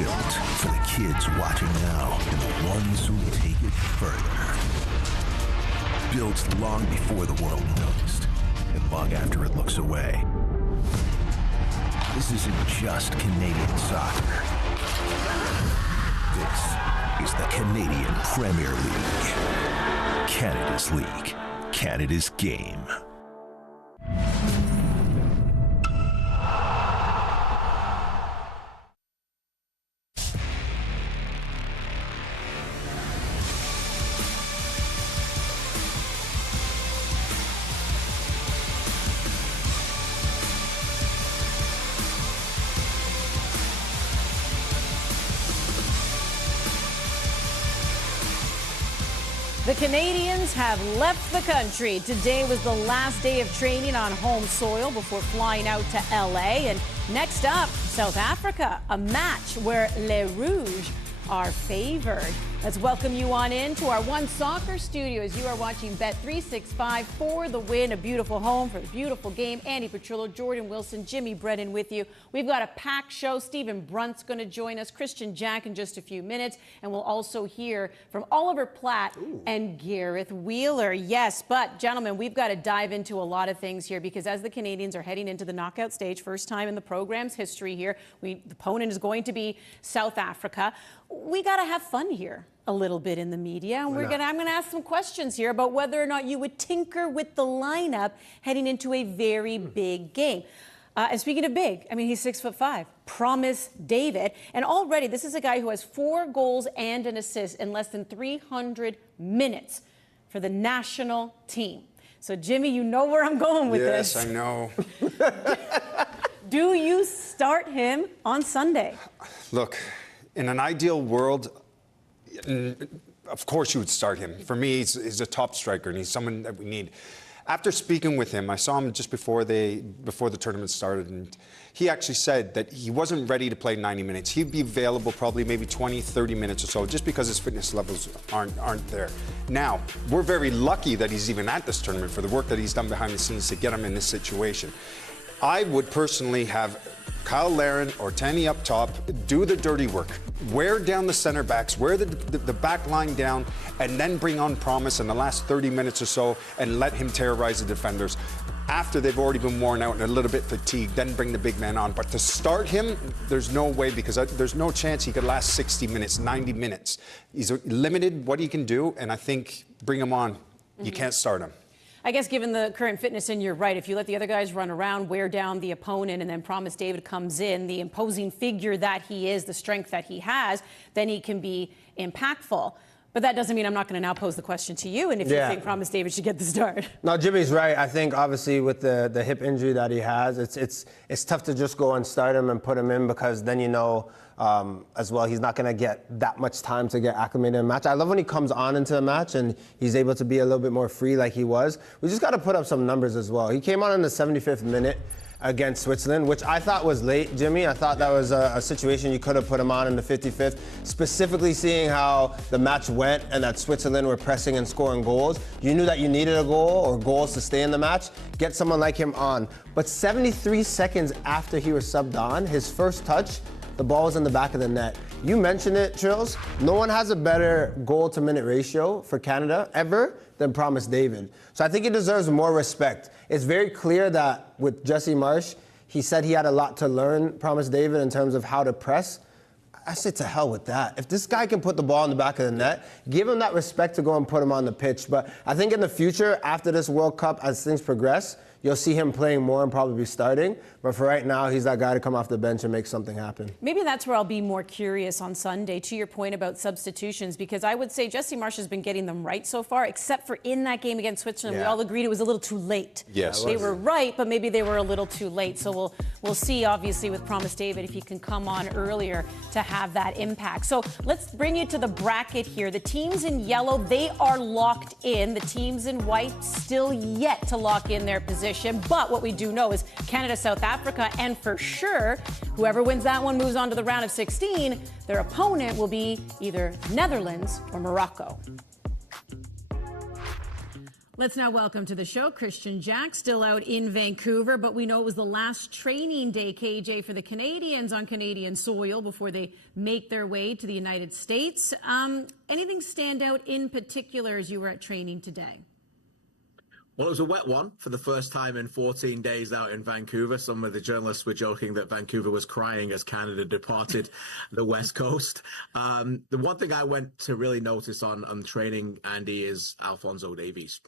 built for the kids watching now and the ones who take it further. Built long before the world noticed and long after it looks away. This isn't just Canadian soccer. This is the Canadian Premier League. Canada's league. Canada's game. The Canadians have left the country. Today was the last day of training on home soil before flying out to LA. And next up, South Africa, a match where Les Rouges are favored. Let's welcome you on in to our One Soccer studio as you are watching Bet365 for the win. A beautiful home for the beautiful game. Andy Petrillo, Jordan Wilson, Jimmy Brennan with you. We've got a packed show. Stephen Brunt's going to join us, Christian Jack in just a few minutes. And we'll also hear from Oliver Platt and Gareth Wheeler. Yes, but gentlemen, we've got to dive into a lot of things here because as the Canadians are heading into the knockout stage, first time in the program's history here, the opponent is going to be South Africa. We got to have fun here a little bit in the media. And I'm going to ask some questions here about whether or not you would tinker with the lineup heading into a very big game. And speaking of big, I mean, he's 6'5". Promise David. And already, this is a guy who has 4 goals and an assist in less than 300 minutes for the national team. So, Jimmy, you know where I'm going with this. Yes, I know. Do you start him on Sunday? Look, in an ideal world, of course you would start him. For me, he's a top striker, and he's someone that we need. After speaking with him, I saw him just before the tournament started, and he actually said that he wasn't ready to play 90 minutes. He'd be available probably maybe 20, 30 minutes or so, just because his fitness levels aren't there. Now, we're very lucky that he's even at this tournament for the work that he's done behind the scenes to get him in this situation. I would personally have Kyle Larin or Tanny up top, do the dirty work, wear down the center backs, wear the back line down, and then bring on Promise in the last 30 minutes or so and let him terrorize the defenders. After they've already been worn out and a little bit fatigued, then bring the big man on. But to start him, there's no way, because there's no chance he could last 60 minutes, 90 minutes. He's limited what he can do, and I think bring him on. You can't start him. I guess given the current fitness, and you're right, if you let the other guys run around, wear down the opponent, and then Promise David comes in, the imposing figure that he is, the strength that he has, then he can be impactful. But that doesn't mean I'm not going to now pose the question to you, and if you think Promise David should get the start. No, Jimmy's right. I think obviously with the hip injury that he has, it's tough to just go and start him and put him in, because then you know as well he's not going to get that much time to get acclimated in a match. I love when he comes on into a match and he's able to be a little bit more free like he was. We just got to put up some numbers as well. He came on in the 75th minute against Switzerland, which I thought was late, Jimmy. I thought that was a situation you could have put him on in the 55th, specifically seeing how the match went and that Switzerland were pressing and scoring goals. You knew that you needed a goal or goals to stay in the match. Get someone like him on. But 73 seconds after he was subbed on, his first touch, the ball was in the back of the net. You mentioned it, Trills. No one has a better goal-to-minute ratio for Canada ever than Promise David. So I think he deserves more respect. It's very clear that with Jesse Marsch, he said he had a lot to learn, Promise David, in terms of how to press. I say to hell with that. If this guy can put the ball in the back of the net, give him that respect to go and put him on the pitch. But I think in the future, after this World Cup, as things progress, you'll see him playing more and probably starting. But for right now, he's that guy to come off the bench and make something happen. Maybe that's where I'll be more curious on Sunday, to your point about substitutions, because I would say Jesse Marsch has been getting them right so far, except for in that game against Switzerland. We all agreed it was a little too late. Yes. They were right, but maybe they were a little too late. So we'll see, obviously, with Promise David, if he can come on earlier to have that impact. So let's bring you to the bracket here. The teams in yellow, they are locked in. The teams in white still yet to lock in their position. But what we do know is Canada, South Africa, and for sure, whoever wins that one moves on to the round of 16. Their opponent will be either Netherlands or Morocco. Let's now welcome to the show Christian Jack, still out in Vancouver, but we know it was the last training day, KJ, for the Canadians on Canadian soil before they make their way to the United States. Anything stand out in particular as you were at training today? Well, it was a wet one for the first time in 14 days out in Vancouver. Some of the journalists were joking that Vancouver was crying as Canada departed the West Coast. The one thing I went to really notice on training, Andy, is Alphonso Davies.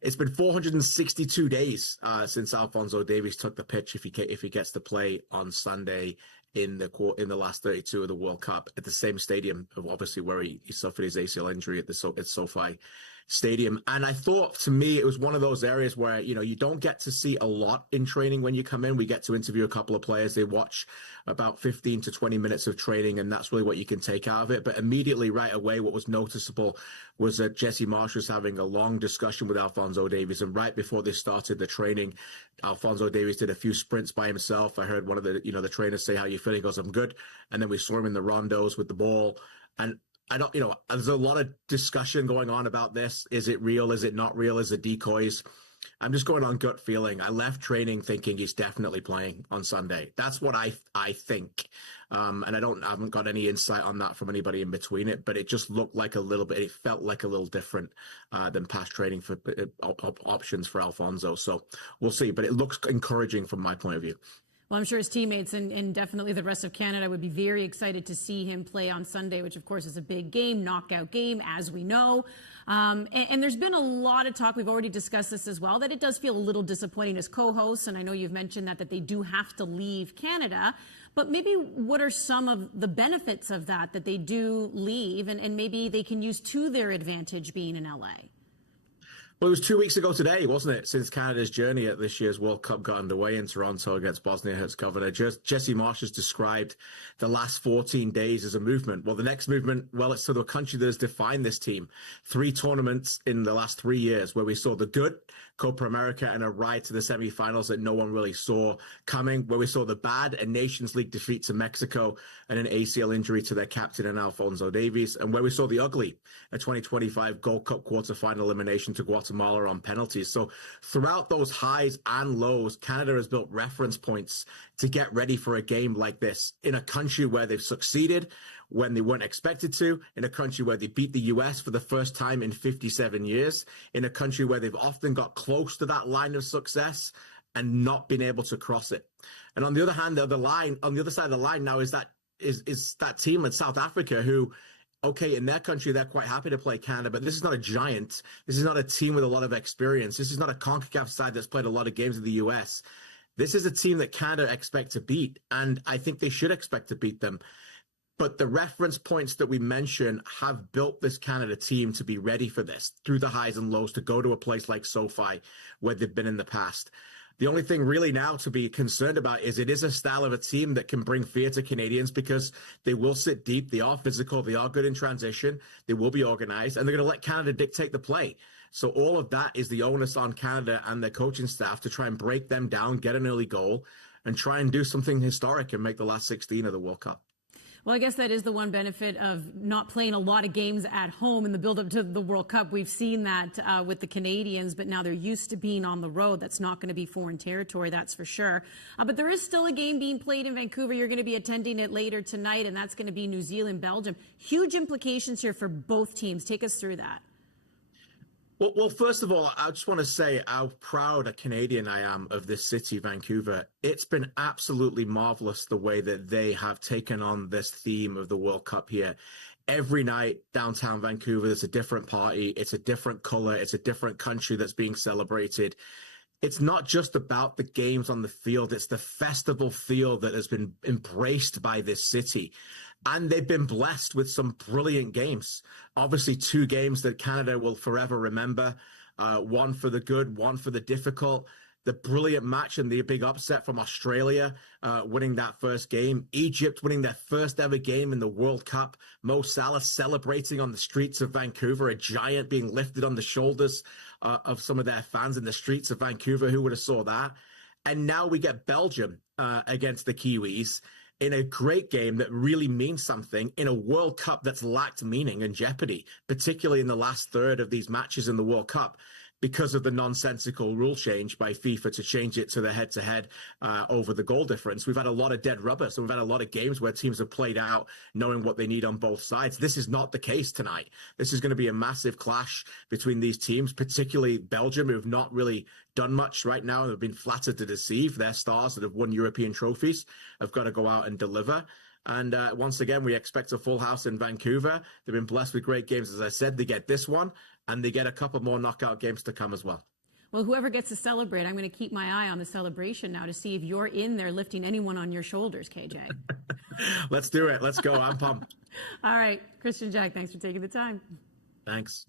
It's been 462 days since Alphonso Davies took the pitch. If he gets to play on Sunday in the last 32 of the World Cup at the same stadium, obviously where he suffered his ACL injury at SoFi Stadium. And I thought, to me, it was one of those areas where, you don't get to see a lot in training when you come in. We get to interview a couple of players. They watch about 15 to 20 minutes of training, and that's really what you can take out of it. But immediately right away, what was noticeable was that Jesse Marsch was having a long discussion with Alphonso Davies. And right before they started the training, Alphonso Davies did a few sprints by himself. I heard one of the trainers say, "How you feeling?" He goes, "I'm good." And then we saw him in the rondos with the ball. And I don't, there's a lot of discussion going on about this. Is it real? Is it not real? Is it decoys? I'm just going on gut feeling. I left training thinking he's definitely playing on Sunday. That's what I think. And I haven't got any insight on that from anybody in between it, but it just looked like it felt like a little different than past training for options for Alphonso. So we'll see, but it looks encouraging from my point of view. Well, I'm sure his teammates and definitely the rest of Canada would be very excited to see him play on Sunday, which, of course, is a big game, knockout game, as we know. And there's been a lot of talk, we've already discussed this as well, that it does feel a little disappointing as co-hosts, and I know you've mentioned that they do have to leave Canada. But maybe what are some of the benefits of that they do leave, and maybe they can use to their advantage being in LA? Well, it was 2 weeks ago today, wasn't it, since Canada's journey at this year's World Cup got underway in Toronto against Bosnia-Herzegovina. Jesse Marsch has described the last 14 days as a movement. Well, the next movement, it's to the country that has defined this team. 3 tournaments in the last 3 years where we saw the good, Copa America, and a ride to the semifinals that no one really saw coming, where we saw the bad, a Nations League defeat to Mexico and an ACL injury to their captain and Alphonso Davies, and where we saw the ugly, a 2025 Gold Cup quarterfinal elimination to Guatemala on penalties. So throughout those highs and lows, Canada has built reference points to get ready for a game like this in a country where they've succeeded when they weren't expected to, in a country where they beat the US for the first time in 57 years, in a country where they've often got close to that line of success and not been able to cross it. And on the other hand, on the other side of the line now is that team in South Africa who, okay, in their country, they're quite happy to play Canada, but this is not a giant. This is not a team with a lot of experience. This is not a CONCACAF side that's played a lot of games in the US. This is a team that Canada expect to beat, and I think they should expect to beat them. But the reference points that we mention have built this Canada team to be ready for this, through the highs and lows, to go to a place like SoFi where they've been in the past. The only thing really now to be concerned about is it is a style of a team that can bring fear to Canadians because they will sit deep, they are physical, they are good in transition, they will be organized, and they're going to let Canada dictate the play. So all of that is the onus on Canada and their coaching staff to try and break them down, get an early goal, and try and do something historic and make the last 16 of the World Cup. Well, I guess that is the one benefit of not playing a lot of games at home in the build-up to the World Cup. We've seen that with the Canadians, but now they're used to being on the road. That's not going to be foreign territory, that's for sure. But there is still a game being played in Vancouver. You're going to be attending it later tonight, and that's going to be New Zealand-Belgium. Huge implications here for both teams. Take us through that. Well, first of all, I just want to say how proud a Canadian I am of this city, Vancouver. It's been absolutely marvelous the way that they have taken on this theme of the World Cup here. Every night downtown Vancouver, there's a different party. It's a different color. It's a different country that's being celebrated. It's not just about the games on the field. It's the festival feel that has been embraced by this city. And they've been blessed with some brilliant games. Obviously, 2 games that Canada will forever remember. One for the good, one for the difficult. The brilliant match and the big upset from Australia, winning that first game. Egypt winning their first ever game in the World Cup. Mo Salah celebrating on the streets of Vancouver, a giant being lifted on the shoulders of some of their fans in the streets of Vancouver. Who would have saw that? And now we get Belgium against the Kiwis in a great game that really means something in a World Cup that's lacked meaning and jeopardy, particularly in the last third of these matches in the World Cup. because of the nonsensical rule change by FIFA to change it to the head-to-head over the goal difference. We've had a lot of dead rubber, so we've had a lot of games where teams have played out knowing what they need on both sides. This is not the case tonight. This is going to be a massive clash between these teams, particularly Belgium, who have not really done much right now. They've been flattered to deceive. Their stars that have won European trophies have got to go out and deliver. And once again, we expect a full house in Vancouver. They've been blessed with great games. As I said, they get this one, and they get a couple more knockout games to come as well. Well, whoever gets to celebrate, I'm going to keep my eye on the celebration now to see if you're in there lifting anyone on your shoulders, KJ. Let's do it. Let's go. I'm pumped. All right. Christian Jack, thanks for taking the time. Thanks.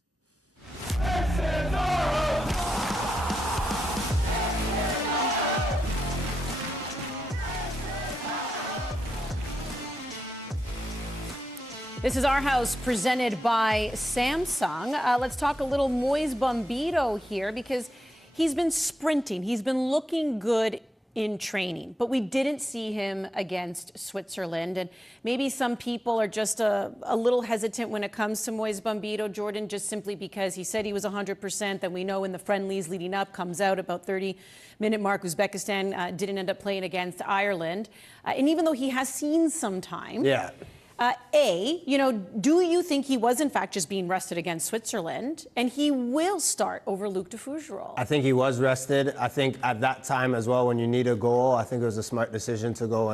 This is Our House presented by Samsung. Let's talk a little Moise Bombito here because he's been sprinting. He's been looking good in training, but we didn't see him against Switzerland. And maybe some people are just a little hesitant when it comes to Moise Bombito, Jordan, just simply because he said he was 100%. Then we know in the friendlies leading up, comes out about 30-minute mark, Uzbekistan didn't end up playing against Ireland. And even though he has seen some time. Yeah. Do you think he was in fact just being rested against Switzerland and he will start over Luc de Fougerolles? I think he was rested. I think at that time as well, when you need a goal, I think it was a smart decision to go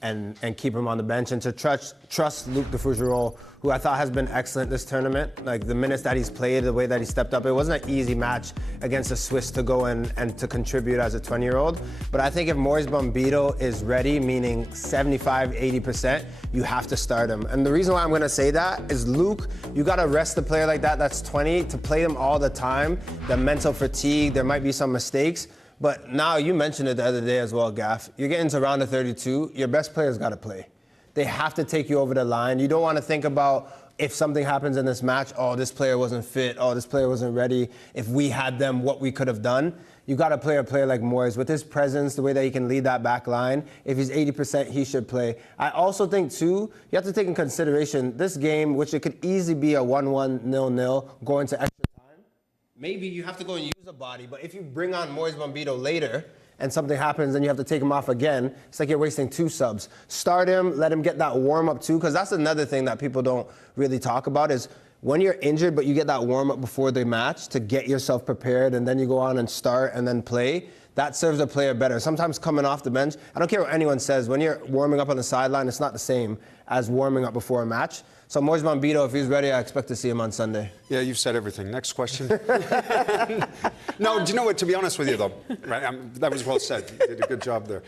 and keep him on the bench and to trust Luc de Fougerolles, who I thought has been excellent this tournament. Like the minutes that he's played, the way that he stepped up, it wasn't an easy match against the Swiss to go and to contribute as a 20-year-old. But I think if Moise Bombito is ready, meaning 75, 80%, you have to start him. And the reason why I'm gonna say that is Luc, you gotta rest a player like that, that's 20, to play them all the time, the mental fatigue, there might be some mistakes. But now, you mentioned it the other day as well, Gaff. You're getting to round of 32, your best players got to play. They have to take you over the line. You don't want to think about if something happens in this match, oh, this player wasn't fit, oh, this player wasn't ready. If we had them, what we could have done. You got to play a player like Moise with his presence, the way that he can lead that back line. If he's 80%, he should play. I also think, too, you have to take in consideration this game, which it could easily be a 1-1, 0-0, going to extra time. Maybe you have to go and use a body, but if you bring on Moise Bombito later and something happens and you have to take him off again, it's like you're wasting 2 subs. Start him, let him get that warm-up too, because that's another thing that people don't really talk about is when you're injured but you get that warm-up before the match to get yourself prepared and then you go on and start and then play, that serves a player better. Sometimes coming off the bench, I don't care what anyone says, when you're warming up on the sideline, it's not the same as warming up before a match. So Moise Bombito, if he's ready, I expect to see him on Sunday. Yeah, you've said everything. Next question. No, do you know what? To be honest with you, though, right? That was well said. You did a good job there.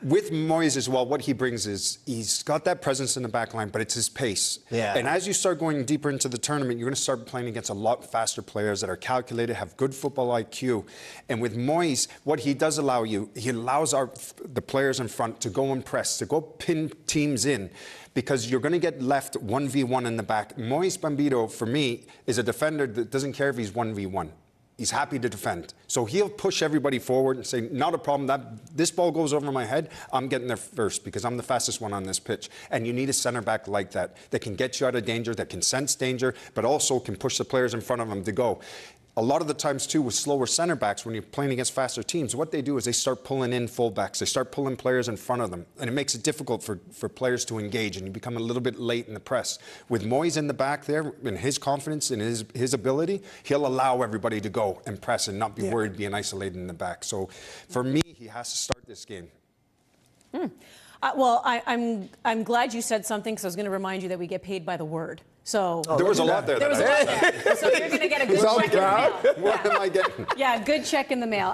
With Moise as well, what he brings is he's got that presence in the back line, but it's his pace. Yeah. And as you start going deeper into the tournament, you're going to start playing against a lot faster players that are calculated, have good football IQ. And with Moise, what he does allow you, he allows the players in front to go and press, to go pin teams in, because you're going to get left 1v1 in the back. Moise Bombito, for me, is a defender that doesn't care if he's 1v1. He's happy to defend. So he'll push everybody forward and say, not a problem, this ball goes over my head, I'm getting there first because I'm the fastest one on this pitch. And you need a center back like that can get you out of danger, that can sense danger, but also can push the players in front of him to go. A lot of the times, too, with slower center backs, when you're playing against faster teams, what they do is they start pulling in fullbacks. They start pulling players in front of them. And it makes it difficult for players to engage, and you become a little bit late in the press. With Moise in the back there, and his confidence and his ability, he'll allow everybody to go and press and not be worried being isolated in the back. So for me, he has to start this game. Well, I'm glad you said something because I was going to remind you that we get paid by the word. So there was a lot there. There was a lot there. So you're going to get a good check in the mail. What am I getting? Yeah, good check in the mail.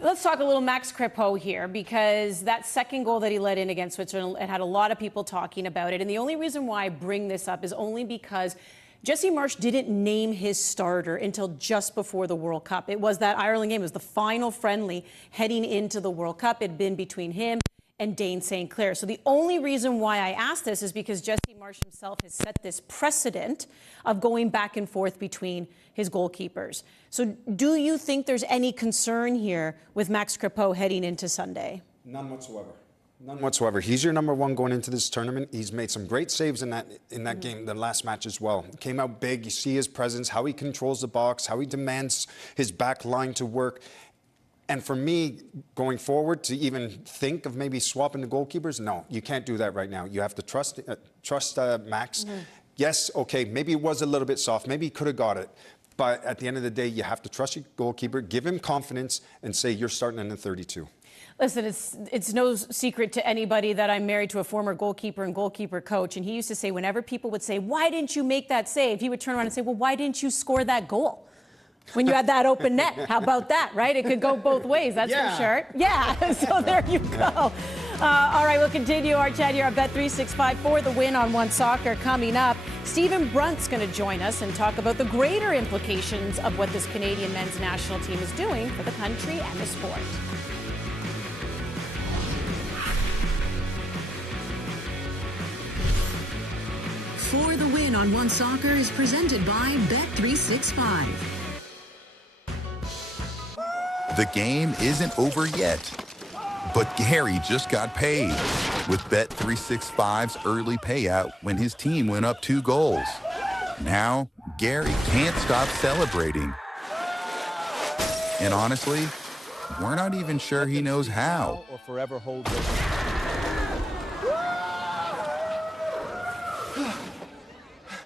Let's talk a little Max Crepeau here because that second goal that he let in against Switzerland, it had a lot of people talking about it. And the only reason why I bring this up is only because Jesse Marsch didn't name his starter until just before the World Cup. It was that Ireland game. It was the final friendly heading into the World Cup. It had been between him and Dane St. Clair. So the only reason why I asked this is because Jesse Marsch himself has set this precedent of going back and forth between his goalkeepers. So do you think there's any concern here with Max Crepeau heading into Sunday? None whatsoever. None whatsoever. He's your number one going into this tournament. He's made some great saves in that game, the last match as well. Came out big. You see his presence, how he controls the box, how he demands his back line to work. And for me, going forward, to even think of maybe swapping the goalkeepers, no, you can't do that right now. You have to trust Max. Yes, okay, maybe it was a little bit soft. Maybe he could have got it. But at the end of the day, you have to trust your goalkeeper, give him confidence, and say you're starting in the 32. Listen, it's no secret to anybody that I'm married to a former goalkeeper and goalkeeper coach. And he used to say whenever people would say, why didn't you make that save? He would turn around and say, well, why didn't you score that goal? When you had that open net, how about that, right? It could go both ways, that's for sure. Yeah, so there you go. All right, we'll continue our chat here on Bet365 for the win on One Soccer coming up. Stephen Brunt's going to join us and talk about the greater implications of what this Canadian men's national team is doing for the country and the sport. For the Win on One Soccer is presented by Bet365. The game isn't over yet, but Gary just got paid with Bet365's early payout when his team went up 2 goals. Now, Gary can't stop celebrating. And honestly, we're not even sure he knows how. Or forever hold those.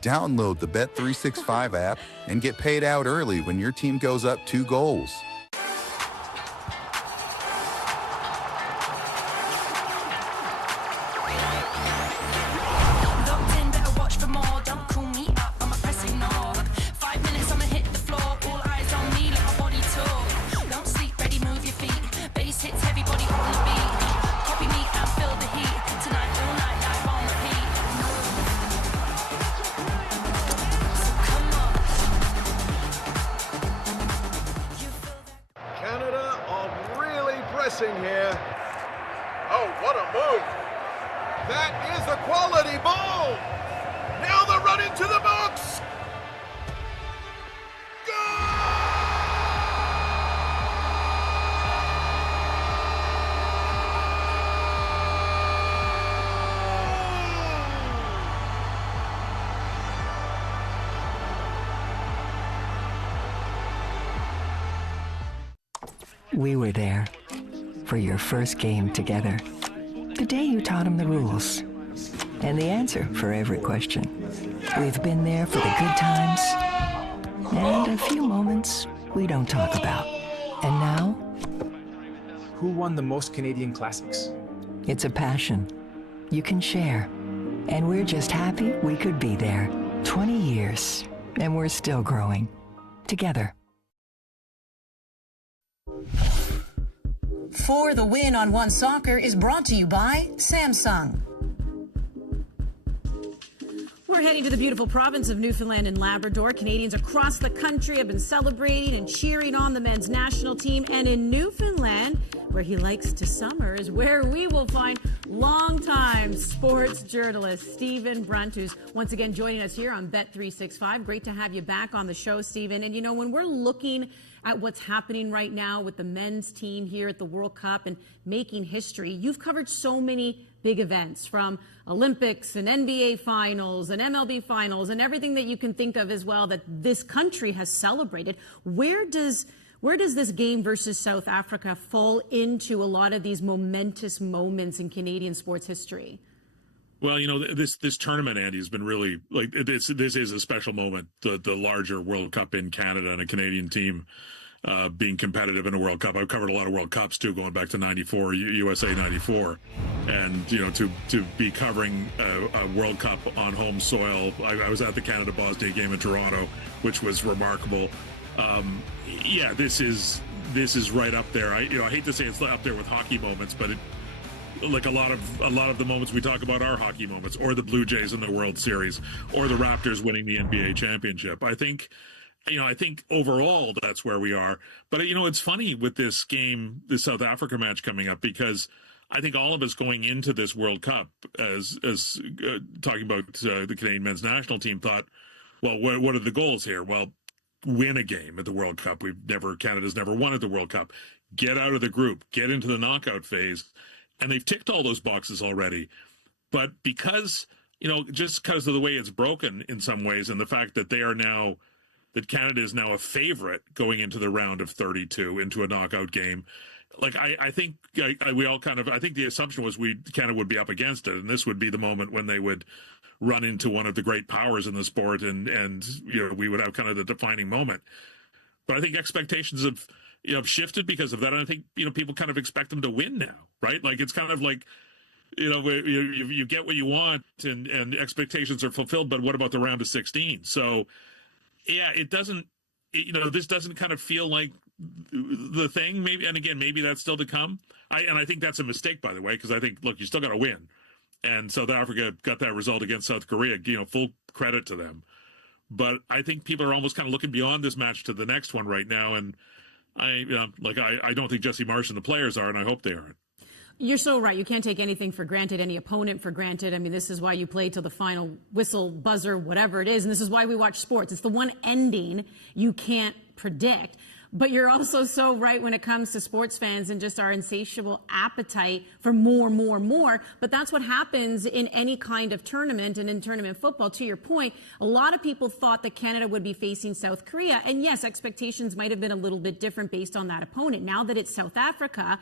Download the Bet365 app and get paid out early when your team goes up 2 goals. Here. Oh, what a move. That is a quality ball. Now the run into the box. We were there for your first game together. The day you taught him the rules and the answer for every question. We've been there for the good times and a few moments we don't talk about. And now, Who won the most Canadian Classics? it's a passion you can share. And we're just happy we could be there. 20 years, and we're still growing. Together. For the Win on One Soccer is brought to you by Samsung. We're heading to the beautiful province of Newfoundland and Labrador. Canadians across the country have been celebrating and cheering on the men's national team. And in Newfoundland, where he likes to summer, is where we will find longtime sports journalist Stephen Brunt, who's once again joining us here on Bet365. Great to have you back on the show, Stephen. And you know, when we're looking at what's happening right now with the men's team here at the World Cup and making history, you've covered so many big events, from Olympics and NBA finals and MLB finals and everything that you can think of as well that this country has celebrated. Where does this game versus South Africa fall into a lot of these momentous moments in Canadian sports history? Well, you know, this tournament, Andy, has been really, like, this is a special moment, the larger World Cup in Canada and a Canadian team being competitive in a World Cup. I've covered a lot of World Cups, too, going back to 94, USA 94. And, you know, to be covering a World Cup on home soil. I was at the Canada-Bosnia game in Toronto, which was remarkable. Yeah, this is right up there. I hate to say it's up there with hockey moments, but like a lot of the moments we talk about are hockey moments, or the Blue Jays in the World Series, or the Raptors winning the NBA championship. I think overall that's where we are. But it's funny with this game, this South Africa match coming up, because I think all of us going into this World Cup as talking about the Canadian men's national team thought, well, what are the goals here? Well, win a game at the World Cup. Canada's never won at the World Cup. Get out of the group, get into the knockout phase. and they've ticked all those boxes already. But because, just because of the way it's broken in some ways, and the fact that that Canada is now a favorite going into the round of 32 into a knockout game, like I think we all I think the assumption was Canada would be up against it, and this would be the moment when they would run into one of the great powers in the sport, and we would have kind of the defining moment. But I think expectations have shifted because of that, and I think people kind of expect them to win now, right? Like it's kind of like you get what you want, and expectations are fulfilled, but what about the round of 16? So yeah, it doesn't, this doesn't kind of feel like the thing, maybe, and again, maybe that's still to come. I think that's a mistake, by the way, because I think, look, you still got to win. And South Africa got that result against South Korea, full credit to them. But I think people are almost kind of looking beyond this match to the next one right now. And I don't think Jesse Marsh and the players are, and I hope they aren't. You're so right. You can't take anything for granted, any opponent for granted. I mean, this is why you play till the final whistle, buzzer, whatever it is. And this is why we watch sports. It's the one ending you can't predict. But you're also so right when it comes to sports fans and just our insatiable appetite for more. But that's what happens in any kind of tournament, and in tournament football. To your point, a lot of people thought that Canada would be facing South Korea. And yes, expectations might have been a little bit different based on that opponent. Now that it's South Africa,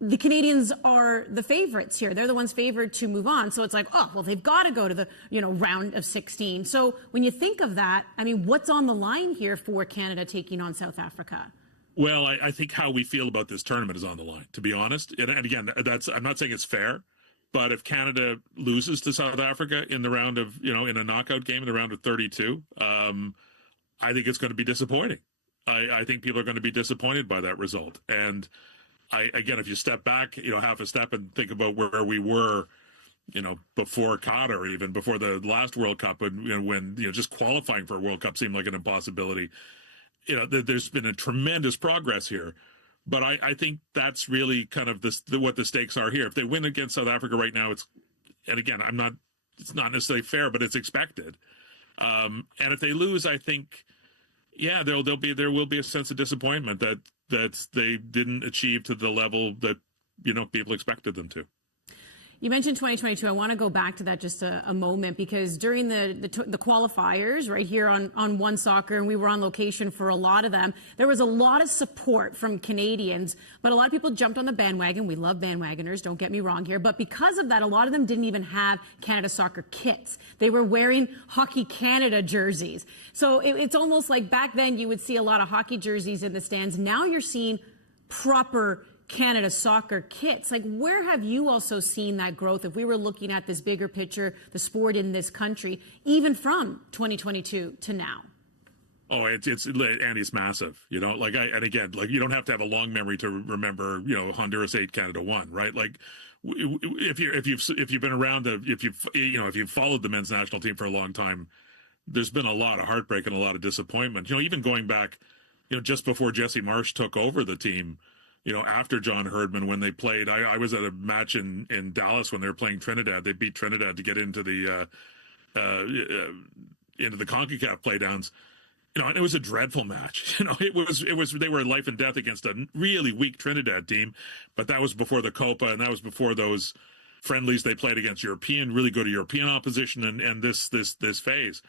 the Canadians are the favorites here. They're the ones favored to move on. So it's like, oh, well, they've got to go to the, round of 16. So when you think of that, I mean, what's on the line here for Canada taking on South Africa? Well, I think how we feel about this tournament is on the line, to be honest. And again, I'm not saying it's fair, but if Canada loses to South Africa in the round of, in a knockout game in the round of 32, I think it's going to be disappointing. I think people are going to be disappointed by that result. And again, if you step back, half a step and think about where we were, before Qatar, even before the last World Cup, and when just qualifying for a World Cup seemed like an impossibility. There's been a tremendous progress here, but I think that's really kind of what the stakes are here. If they win against South Africa right now, it's not necessarily fair, but it's expected. And if they lose, I think, yeah, there will be a sense of disappointment that they didn't achieve to the level that people expected them to. You mentioned 2022. I want to go back to that just a moment, because during the qualifiers right here on One Soccer, and we were on location for a lot of them, there was a lot of support from Canadians, but a lot of people jumped on the bandwagon. We love bandwagoners, don't get me wrong here. But because of that, a lot of them didn't even have Canada Soccer kits. They were wearing Hockey Canada jerseys. So it's almost like back then you would see a lot of hockey jerseys in the stands. Now you're seeing proper Canada Soccer kits. Like, where have you also seen that growth? If we were looking at this bigger picture, the sport in this country, even from 2022 to now. Oh, it's massive, and again, you don't have to have a long memory to remember, Honduras 8, Canada 1, right? Like, if you've been around, if you've followed the men's national team for a long time, there's been a lot of heartbreak and a lot of disappointment. Even going back, just before Jesse Marsh took over the team, after John Herdman, when they played, I was at a match in Dallas when they were playing Trinidad. They beat Trinidad to get into the CONCACAF playdowns. And it was a dreadful match. It was they were life and death against a really weak Trinidad team, but that was before the Copa, and that was before those friendlies they played against really good European opposition, and this phase.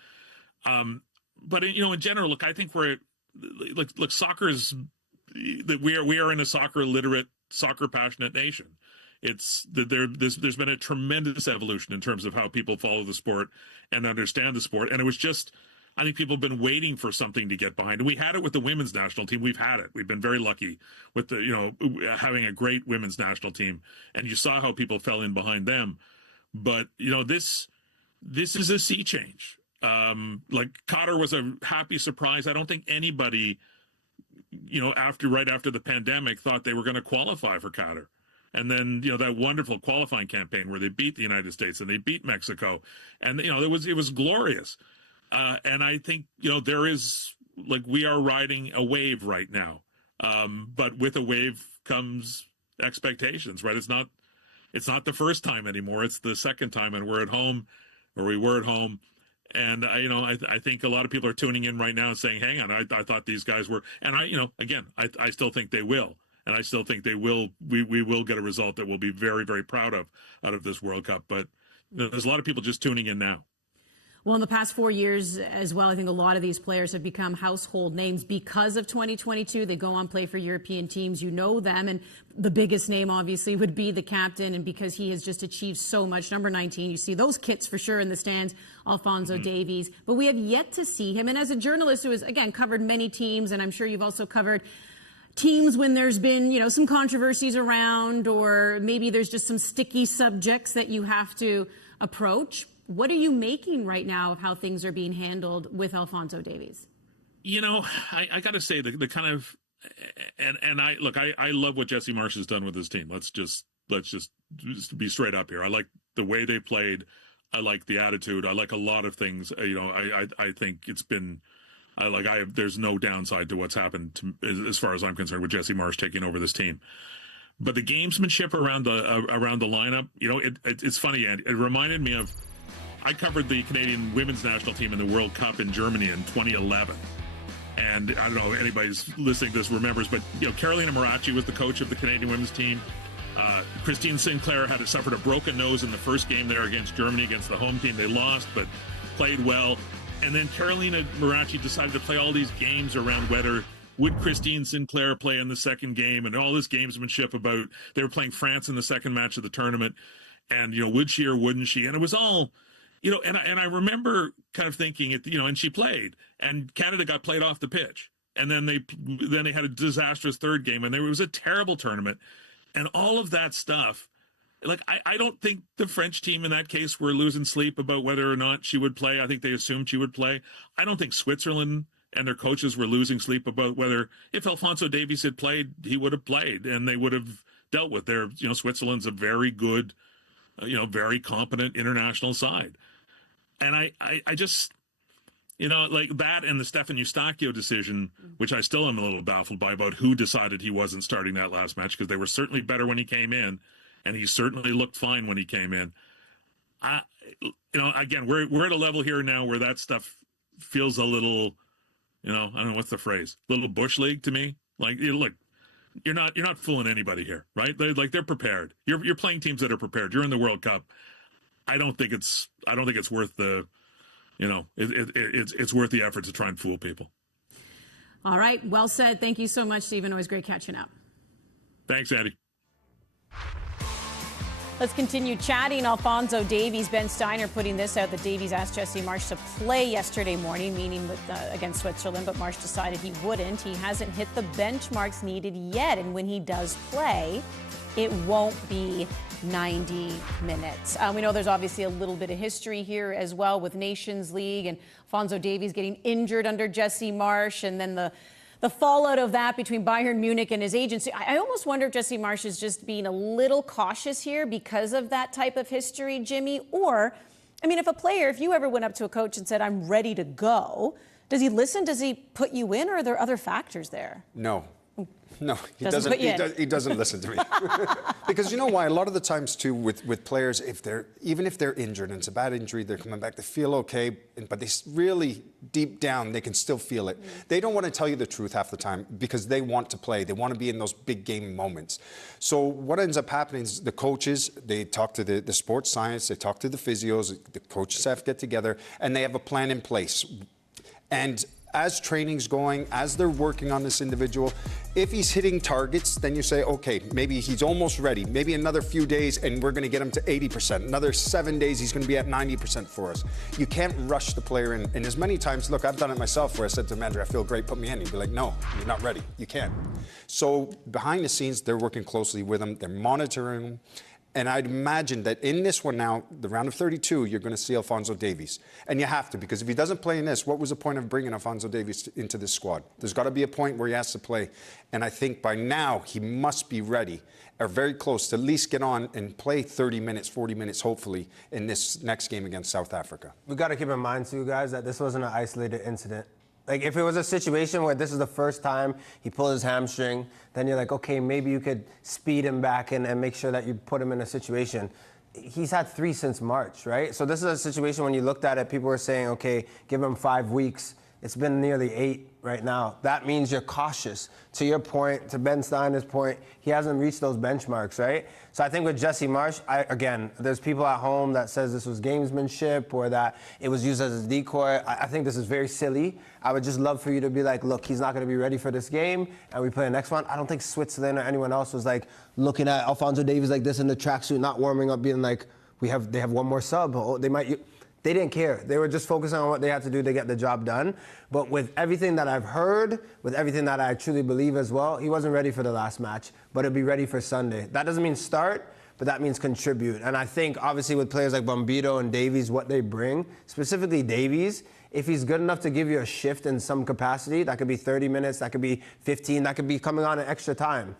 But in general, look, I think soccer is that we are in a soccer literate, soccer passionate nation. There's been a tremendous evolution in terms of how people follow the sport and understand the sport. And it was just, I think people have been waiting for something to get behind. And we had it with the women's national team. We've had it. We've been very lucky with having a great women's national team. And you saw how people fell in behind them. But, this is a sea change. Qatar was a happy surprise. I don't think anybody, right after the pandemic, thought they were going to qualify for Qatar. And then, that wonderful qualifying campaign where they beat the United States and they beat Mexico. And, it was glorious. And I think, there is, we are riding a wave right now. But with a wave comes expectations, right? It's not the first time anymore. It's the second time, and we're at home, or we were at home. And, I think a lot of people are tuning in right now and saying, hang on, I thought these guys were, and I still think they will. and I still think they will. We will get a result that we'll be very, very proud of out of this World Cup. But there's a lot of people just tuning in now. Well, in the past 4 years as well, I think a lot of these players have become household names because of 2022. They go on play for European teams. You know them. And the biggest name, obviously, would be the captain. And because he has just achieved so much, number 19, you see those kits for sure in the stands, Alphonso Davies. But we have yet to see him. And as a journalist who has, again, covered many teams, and I'm sure you've also covered teams when there's been, you know, some controversies around, or maybe there's just some sticky subjects that you have to approach. What are you making right now of how things are being handled with Alphonso Davies? You know, I got to say the kind of, and I look, I love what Jesse Marsh has done with his team. Let's just be straight up here. I like the way they played. I like the attitude. I like a lot of things. You know, I think it's been, there's no downside to what's happened to, as far as I'm concerned, with Jesse Marsh taking over this team. But the gamesmanship around the lineup, you know, it's funny, and it reminded me of, I covered the Canadian women's national team in the World Cup in Germany in 2011. And I don't know if anybody's listening to this remembers, but, you know, Carolina Marachi was the coach of the Canadian women's team. Christine Sinclair had suffered a broken nose in the first game there against Germany, against the home team. They lost, but played well. And then Carolina Marachi decided to play all these games around whether would Christine Sinclair play in the second game, and all this gamesmanship about they were playing France in the second match of the tournament. And, you know, would she or wouldn't she? And it was all, you know, and I remember kind of thinking, you know, and she played, and Canada got played off the pitch, and then they had a disastrous third game, and it was a terrible tournament, and all of that stuff. Like, I don't think the French team in that case were losing sleep about whether or not she would play. I think they assumed she would play. I don't think Switzerland and their coaches were losing sleep about whether, if Alphonso Davies had played, he would have played, and they would have dealt with their, you know, Switzerland's a very good, you know, very competent international side. And I just, you know, like that and the Stefan Eustachio decision, which I still am a little baffled by, about who decided he wasn't starting that last match, because they were certainly better when he came in, and he certainly looked fine when he came in. You know, again, we're at a level here now where that stuff feels a little, you know, I don't know what's the phrase, a little bush league to me. Like, you know, look, you're not fooling anybody here, right? They're prepared. You're playing teams that are prepared. You're in the World Cup. I don't think it's worth the, you know, it's worth the effort to try and fool people. All right. Well said. Thank you so much, Stephen. Always great catching up. Thanks, Andy. Let's continue chatting. Alphonso Davies, Ben Steiner putting this out that Davies asked Jesse Marsh to play yesterday morning, meaning against Switzerland, but Marsh decided he wouldn't. He hasn't hit the benchmarks needed yet, and when he does play, it won't be 90 minutes. We know there's obviously a little bit of history here as well with Nations League and Alphonso Davies getting injured under Jesse Marsh, and then the fallout of that between Bayern Munich and his agency. I almost wonder if Jesse Marsh is just being a little cautious here because of that type of history, Jimmy. Or, I mean, if you ever went up to a coach and said, I'm ready to go, does he listen? Does he put you in, or are there other factors there? No, he doesn't listen to me. Because you know why? A lot of the times too, with players, even if they're injured and it's a bad injury, they're coming back, they feel okay, but they really deep down they can still feel it. They don't want to tell you the truth half the time because they want to play. They want to be in those big game moments. So what ends up happening is the coaches, they talk to the sports science, they talk to the physios, the coaching staff get together, and they have a plan in place. And as training's going, as they're working on this individual, if he's hitting targets, then you say, okay, maybe he's almost ready. Maybe another few days and we're going to get him to 80%. Another 7 days, he's going to be at 90% for us. You can't rush the player in. And as many times, look, I've done it myself where I said to the manager, I feel great, put me in. He'd be like, no, you're not ready. You can't. So behind the scenes, they're working closely with him. They're monitoring him. And I'd imagine that in this one now, the round of 32, you're going to see Alphonso Davies. And you have to, because if he doesn't play in this, what was the point of bringing Alphonso Davies into this squad? There's got to be a point where he has to play. And I think by now he must be ready, or very close, to at least get on and play 30 minutes, 40 minutes, hopefully, in this next game against South Africa. We've got to keep in mind, too, guys, that this wasn't an isolated incident. Like, if it was a situation where this is the first time he pulled his hamstring, then you're like, okay, maybe you could speed him back and make sure that you put him in a situation. He's had 3 since March, right? So this is a situation when you looked at it, people were saying, okay, give him 5 weeks. It's been nearly 8 right now. That means you're cautious. To your point, to Ben Steiner's point, he hasn't reached those benchmarks, right? So I think with Jesse Marsh, again, there's people at home that says this was gamesmanship or that it was used as a decoy. I think this is very silly. I would just love for you to be like, look, he's not going to be ready for this game, and we play the next one. I don't think Switzerland or anyone else was like looking at Alphonso Davies like this in the tracksuit, not warming up, being like, they have one more sub. Oh, they didn't care. They were just focusing on what they had to do to get the job done. But with everything that I've heard, with everything that I truly believe as well, he wasn't ready for the last match, but he'll be ready for Sunday. That doesn't mean start, but that means contribute. And I think, obviously, with players like Bombito and Davies, what they bring, specifically Davies, if he's good enough to give you a shift in some capacity, that could be 30 minutes, that could be 15, that could be coming on in extra time.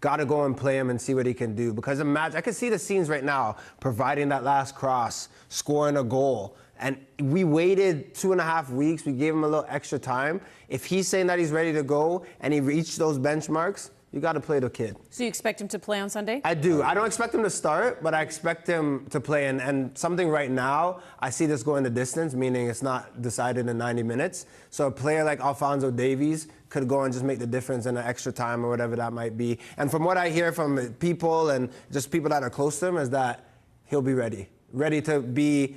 Got to go and play him and see what he can do. Because imagine, I can see the scenes right now, providing that last cross, scoring a goal. And we waited 2.5 weeks. We gave him a little extra time. If he's saying that he's ready to go and he reached those benchmarks, you got to play the kid. So you expect him to play on Sunday? I do. I don't expect him to start, but I expect him to play. And something right now, I see this going the distance, meaning it's not decided in 90 minutes. So a player like Alphonso Davies could go and just make the difference in an extra time or whatever that might be. And from what I hear from people and just people that are close to him is that he'll be ready to be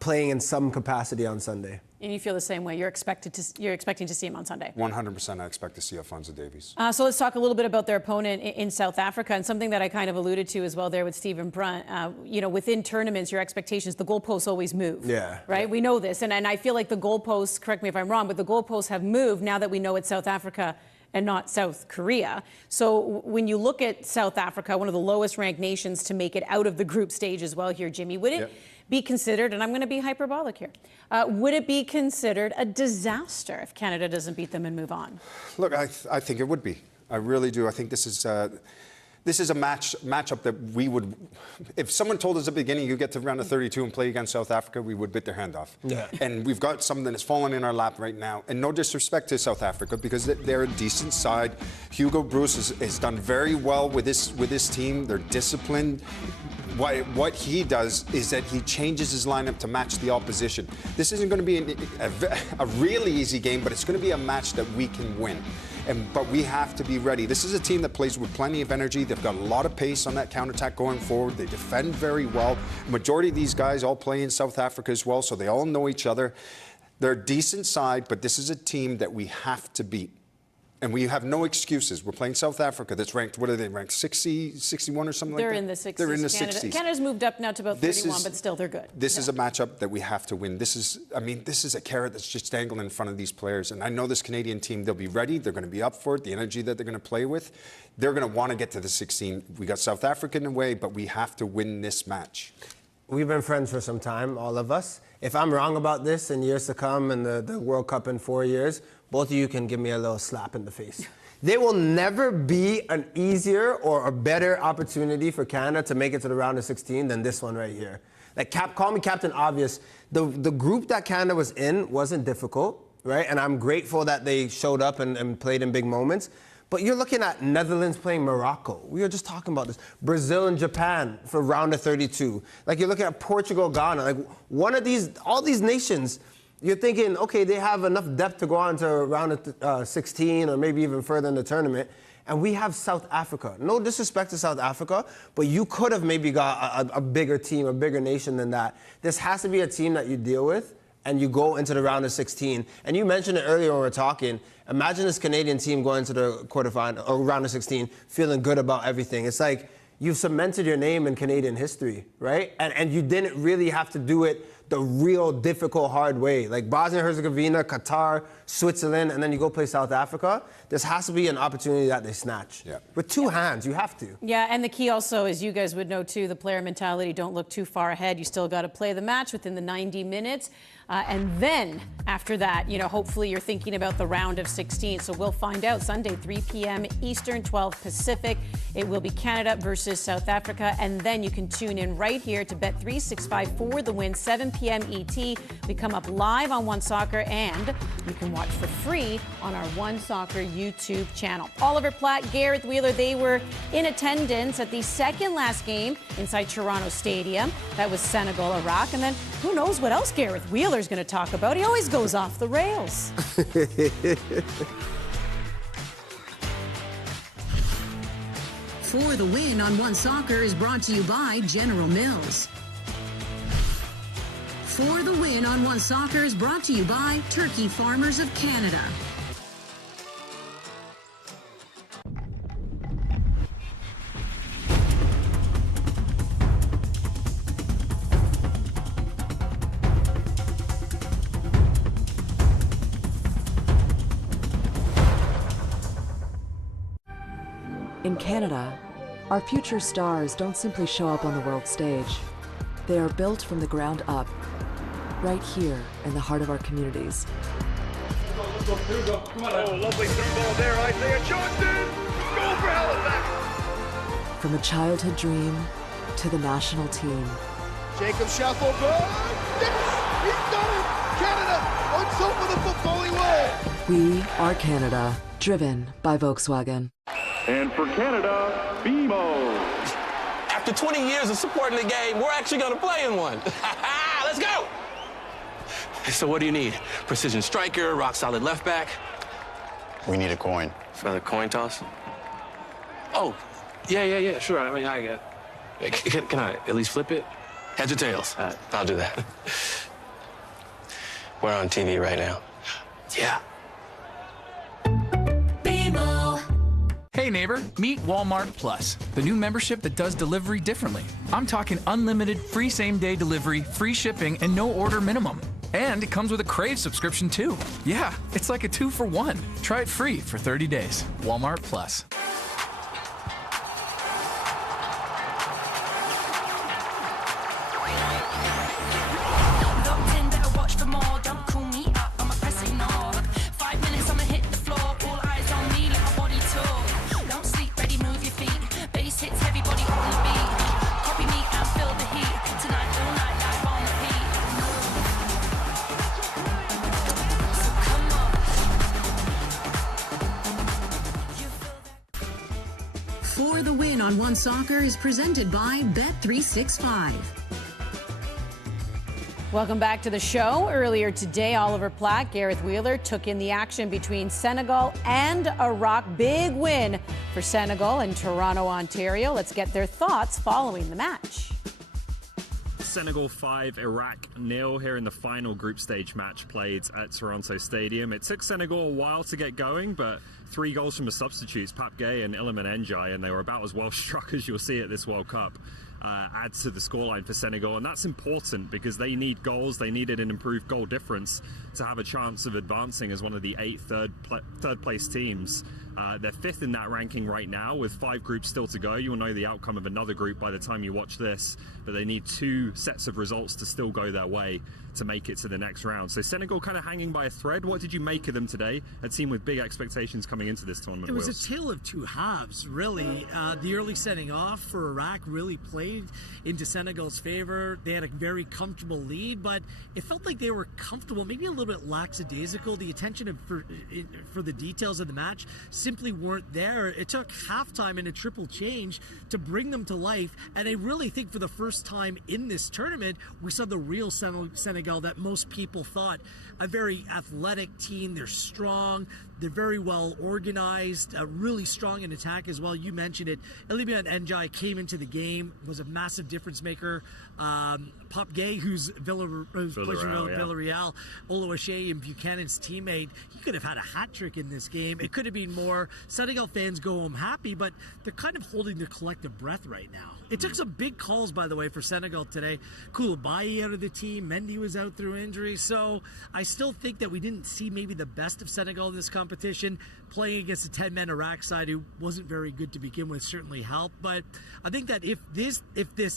playing in some capacity on Sunday. And you feel the same way. You're expecting to see him on Sunday. 100%, I expect to see Alphonso Davies. So let's talk a little bit about their opponent in South Africa, and something that I kind of alluded to as well there with Stephen Brunt. Within tournaments, your expectations, the goalposts always move. Yeah. Right? Yeah. We know this, and I feel like the goalposts, correct me if I'm wrong, but the goalposts have moved now that we know it's South Africa and not South Korea. So when you look at South Africa, one of the lowest ranked nations to make it out of the group stage as well here, Jimmy, would it be considered, and I'm going to be hyperbolic here, would it be considered a disaster if Canada doesn't beat them and move on? Look, I think it would be. I really do. I think this is a matchup that we would, if someone told us at the beginning you get to round of 32 and play against South Africa, we would bit their hand off. Yeah. And we've got something that's fallen in our lap right now. And no disrespect to South Africa, because they're a decent side. Hugo Bruce has done very well with this team. They're disciplined. What he does is that he changes his lineup to match the opposition. This isn't going to be a really easy game, but it's going to be a match that we can win. But we have to be ready. This is a team that plays with plenty of energy. They've got a lot of pace on that counterattack going forward. They defend very well. Majority of these guys all play in South Africa as well, so they all know each other. They're a decent side, but this is a team that we have to beat. And we have no excuses. We're playing South Africa that's ranked, what are they, ranked 60, 61 or something like that? They're in the 60s. They're in the 60s. Canada's moved up now to about 31, but still they're good. This is a matchup that we have to win. This is a carrot that's just dangling in front of these players. And I know this Canadian team, they'll be ready. They're going to be up for it. The energy that they're going to play with, they're going to want to get to the 16. We got South Africa in the way, but we have to win this match. We've been friends for some time, all of us. If I'm wrong about this in years to come and the World Cup in 4 years, both of you can give me a little slap in the face. There will never be an easier or a better opportunity for Canada to make it to the round of 16 than this one right here. Like, call me Captain Obvious. The group that Canada was in wasn't difficult, right? And I'm grateful that they showed up and played in big moments. But you're looking at Netherlands playing Morocco. We were just talking about this. Brazil and Japan for round of 32. Like, you're looking at Portugal, Ghana. Like, all these nations, you're thinking, okay, they have enough depth to go on to round of 16 or maybe even further in the tournament. And we have South Africa. No disrespect to South Africa, but you could have maybe got a bigger team, a bigger nation than that. This has to be a team that you deal with and you go into the round of 16. And you mentioned it earlier when we were talking. Imagine this Canadian team going to the quarterfinal or round of 16 feeling good about everything. It's like you've cemented your name in Canadian history, right? And you didn't really have to do it the real difficult, hard way. Like Bosnia-Herzegovina, Qatar, Switzerland, and then you go play South Africa. This has to be an opportunity that they snatch. Yeah. With two hands, you have to. Yeah, and the key also, as you guys would know too, the player mentality, don't look too far ahead. You still got to play the match within the 90 minutes. And then after that, hopefully you're thinking about the round of 16. So we'll find out Sunday, 3 p.m. Eastern, 12 Pacific. It will be Canada versus South Africa. And then you can tune in right here to Bet365 for the win, 7 p.m. p.m. ET. We come up live on One Soccer, and you can watch for free on our One Soccer YouTube channel. Oliver Platt, Gareth Wheeler, they were in attendance at the second last game inside Toronto Stadium. That was Senegal, Iraq, and then who knows what else Gareth Wheeler's going to talk about. He always goes off the rails. For the Win on One Soccer is brought to you by General Mills. For the Win on One Soccer is brought to you by Turkey Farmers of Canada. In Canada, our future stars don't simply show up on the world stage. They are built from the ground up, right here in the heart of our communities. Come on. Oh, lovely through ball there, Isaiah Johnson! Goal for Halifax! From a childhood dream to the national team. Jacob Schaffelberg! Yes! He's done it! Canada on top of the footballing world! We are Canada, driven by Volkswagen. And for Canada, BMO. After 20 years of supporting the game, we're actually going to play in one. Let's go! So what do you need? Precision striker, rock solid left back? We need a coin. For the coin toss? Oh, yeah, sure. I mean, I get. Can I at least flip it? Heads or tails? I'll do that. We're on TV right now. Yeah. Hey neighbor, meet Walmart Plus, the new membership that does delivery differently. I'm talking unlimited free same-day delivery, free shipping, and no order minimum. And it comes with a Crave subscription too. Yeah, it's like a 2-for-1. Try it free for 30 days. Walmart Plus. For the Win on One Soccer is presented by bet365. Welcome back to the show. Earlier today, Oliver Platt, Gareth Wheeler took in the action between Senegal and Iraq. Big win for Senegal in Toronto, Ontario. Let's get their thoughts following the match. Senegal 5, Iraq 0 here in the final group stage match played at Toronto Stadium. It took Senegal a while to get going, but 3 goals from the substitutes, Pape Gueye and Iliman Ndiaye, and they were about as well struck as you'll see at this World Cup. Adds to the scoreline for Senegal, and that's important because they need goals. They needed an improved goal difference to have a chance of advancing as one of the 8 third place teams. They're 5th in that ranking right now with 5 groups still to go. You'll know the outcome of another group by the time you watch this, but they need 2 sets of results to still go their way to make it to the next round. So Senegal kind of hanging by a thread. What did you make of them today? A team with big expectations coming into this tournament. It was a tale of 2 halves, really. The early setting off for Iraq really played into Senegal's favor. They had a very comfortable lead, but it felt like they were comfortable, maybe a little bit lackadaisical. The attention for the details of the match simply weren't there. It took halftime and a triple change to bring them to life, and I really think for the first time in this tournament, we saw the real Senegal that most people thought. A very athletic team. They're strong. They're very well organized, really strong in attack as well. You mentioned it. Iliman Ndiaye came into the game, was a massive difference maker. Pape Gueye, who's Villarreal, Oluwaseyi and Buchanan's teammate, he could have had a hat trick in this game. It could have been more. Senegal fans go home happy, but they're kind of holding their collective breath right now. It took some big calls, by the way, for Senegal today. Koulibaly out of the team. Mendy was out through injury. So I still think that we didn't see maybe the best of Senegal in this competition. Playing against a 10-man Iraq side who wasn't very good to begin with certainly helped. But I think that if this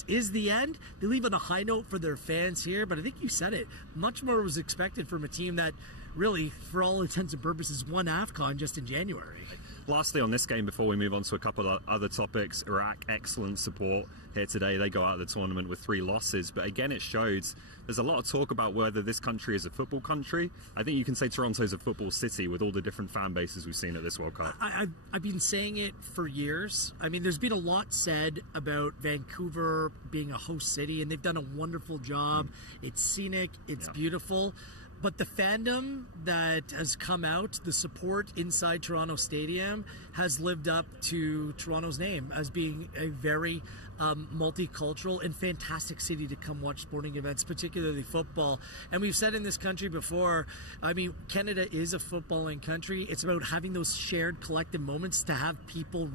is the end, they leave on a high note for their fans here. But I think you said it. Much more was expected from a team that really, for all intents and purposes, won AFCON just in January. Lastly, on this game, before we move on to a couple of other topics, Iraq, excellent support here today. They go out of the tournament with 3 losses, but again, it shows there's a lot of talk about whether this country is a football country. I think you can say Toronto's a football city with all the different fan bases we've seen at this World Cup. I've been saying it for years. I mean, there's been a lot said about Vancouver being a host city, and they've done a wonderful job. It's scenic, it's beautiful. But the fandom that has come out, the support inside Toronto Stadium, has lived up to Toronto's name as being a very multicultural and fantastic city to come watch sporting events, particularly football. And we've said in this country before, I mean, Canada is a footballing country. It's about having those shared collective moments to have people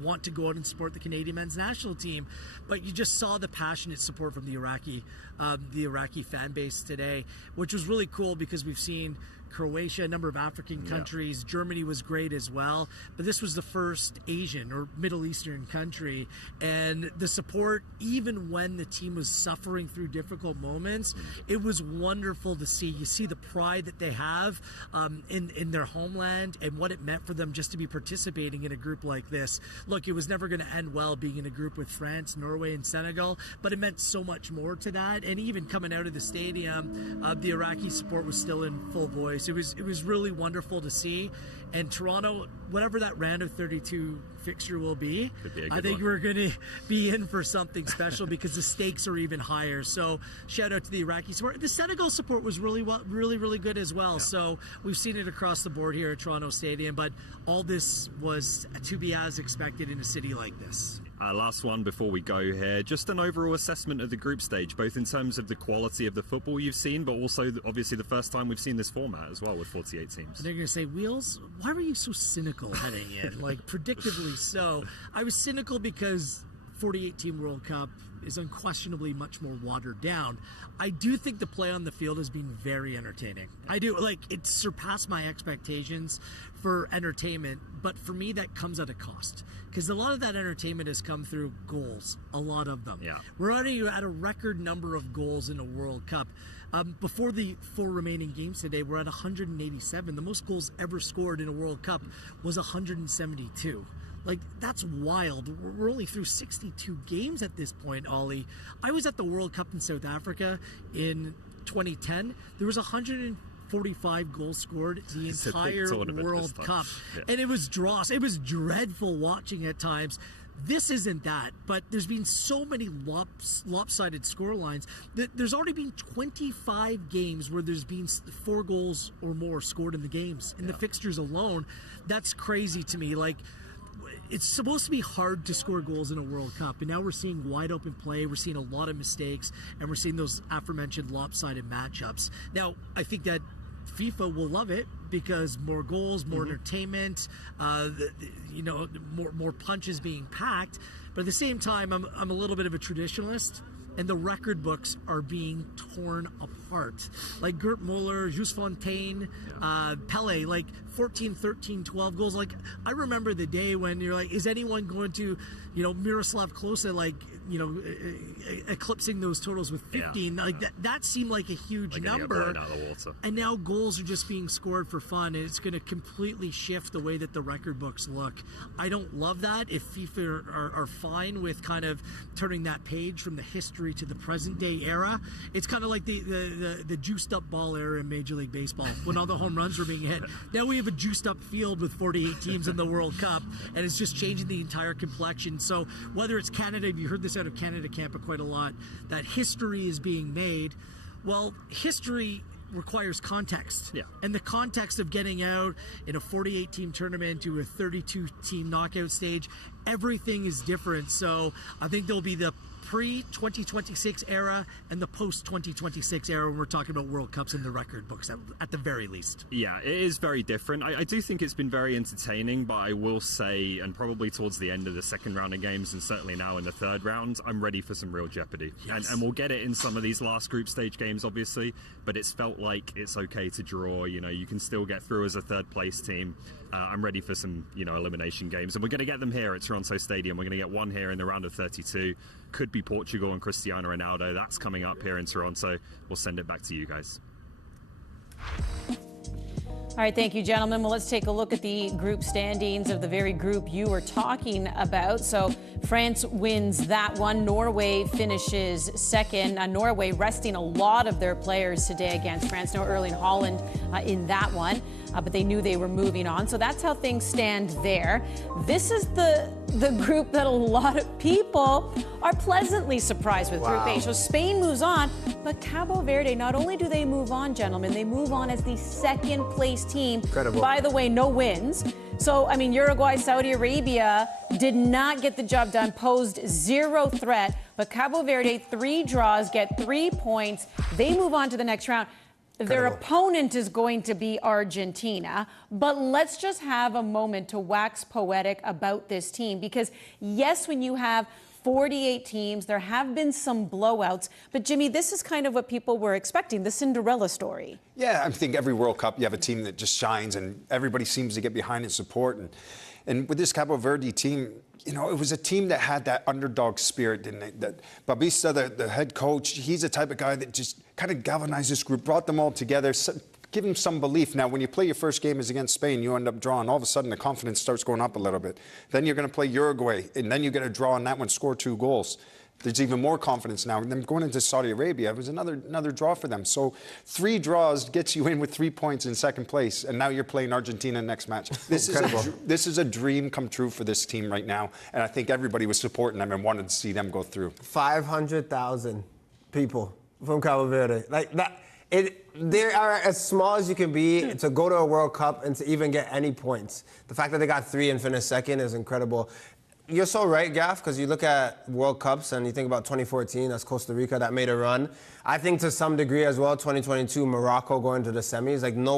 want to go out and support the Canadian men's national team. But you just saw the passionate support from the Iraqi fan base today, which was really cool because we've seen Croatia, a number of African countries. Germany was great as well. But this was the first Asian or Middle Eastern country. And the support, even when the team was suffering through difficult moments, it was wonderful to see. You see the pride that they have in their homeland and what it meant for them just to be participating in a group like this. Look, it was never going to end well being in a group with France, Norway, and Senegal, but it meant so much more to that. And even coming out of the stadium, the Iraqi support was still in full voice. It was really wonderful to see. And Toronto, whatever that round of 32 fixture will be, I think we're going to be in for something special because the stakes are even higher. So shout out to the Iraqi support. The Senegal support was really good as well. So we've seen it across the board here at Toronto Stadium, but all this was to be as expected in a city like this. Last one before we go here, just an overall assessment of the group stage, both in terms of the quality of the football you've seen, but also obviously the first time we've seen this format as well with 48 teams. And they're going to say, Wheels, why were you so cynical heading in? Like, predictably so. I was cynical because 48-team World Cup is unquestionably much more watered down. I do think the play on the field has been very entertaining. I do. Like, it surpassed my expectations for entertainment, but for me that comes at a cost because a lot of that entertainment has come through goals, a lot of them. We're already at a record number of goals in a World Cup. Before the 4 remaining games today, we're at 187. The most goals ever scored in a World Cup was 172. Like, that's wild. We're only through 62 games at this point, Ollie. I was at the World Cup in South Africa in 2010. There was 145 goals scored the entire World Cup. And it was dross. It was dreadful watching at times. This isn't that, but there's been so many lopsided scorelines that there's already been 25 games where there's been 4 goals or more scored in the games. In the fixtures alone, that's crazy to me. Like, it's supposed to be hard to score goals in a World Cup, and now we're seeing wide open play, we're seeing a lot of mistakes, and we're seeing those aforementioned lopsided matchups. Now, I think that FIFA will love it because more goals, more entertainment, more punches being packed. But at the same time, I'm a little bit of a traditionalist, and the record books are being torn apart. Like Gert Muller, Jules Fontaine, Pele, like 14, 13, 12 goals. Like, I remember the day when you're like, is anyone going to, Miroslav Klose, like, eclipsing those totals with 15? Like, that seemed like a huge number. And now goals are just being scored for fun, and it's going to completely shift the way that the record books look. I don't love that. If FIFA are fine with kind of turning that page from the history to the present day era, it's kind of like the juiced up ball era in Major League Baseball when all the home runs were being hit. Now we have a juiced up field with 48 teams in the World Cup, and it's just changing the entire complexion. So whether it's Canada, you heard this out of Canada Camp quite a lot, that history is being made. Well, history requires context. And the context of getting out in a 48-team tournament to a 32-team knockout stage, everything is different. So I think there'll be the pre-2026 era and the post-2026 era when we're talking about World Cups in the record books, at the very least. Yeah, it is very different. I do think it's been very entertaining, but I will say, and probably towards the end of the second round of games, and certainly now in the third round, I'm ready for some real jeopardy. And we'll get it in some of these last group stage games, obviously, but it's felt like it's okay to draw. You can still get through as a third place team. I'm ready for some, elimination games, and we're going to get them here at Toronto Stadium. We're going to get one here in the round of 32. Could be Portugal and Cristiano Ronaldo. That's coming up here in Toronto. We'll send it back to you guys. All right, thank you, gentlemen. Well, let's take a look at the group standings of the very group you were talking about. So France wins that one. Norway finishes second. Norway resting a lot of their players today against France. No Erling Haaland in that one, but they knew they were moving on. So that's how things stand there. This is the group that a lot of people are pleasantly surprised with. Group A. So Spain moves on, but Cabo Verde, not only do they move on, gentlemen, they move on as the second place team. Incredible. By the way, no wins. So, I mean, Uruguay, Saudi Arabia did not get the job done, posed zero threat, but Cabo Verde, 3 draws, get 3 points. They move on to the next round. Their opponent is going to be Argentina, but let's just have a moment to wax poetic about this team, because yes, when you have 48 teams, there have been some blowouts, but Jimmy, this is kind of what people were expecting, the Cinderella story. Yeah, I think every World Cup you have a team that just shines and everybody seems to get behind and support. And with this Cabo Verde team, you know, it was a team that had that underdog spirit, didn't it? That Bombito, the head coach, he's the type of guy that just kind of galvanized this group, brought them all together, give them some belief. Now, when you play your first game is against Spain, you end up drawing. All of a sudden, the confidence starts going up a little bit. Then you're going to play Uruguay, and then you get a draw on that one, score 2 goals. There's even more confidence now. And then going into Saudi Arabia, it was another draw for them. So 3 draws gets you in with 3 points in second place, and now you're playing Argentina next match. This is a dream come true for this team right now, and I think everybody was supporting them and wanted to see them go through. 500,000 people from Cabo Verde, like that. They are as small as you can be to go to a World Cup and to even get any points. The fact that they got 3 and finished second is incredible. You're so right, Gaff, because you look at World Cups and you think about 2014, that's Costa Rica that made a run. I think to some degree as well, 2022, Morocco going to the semis. Like no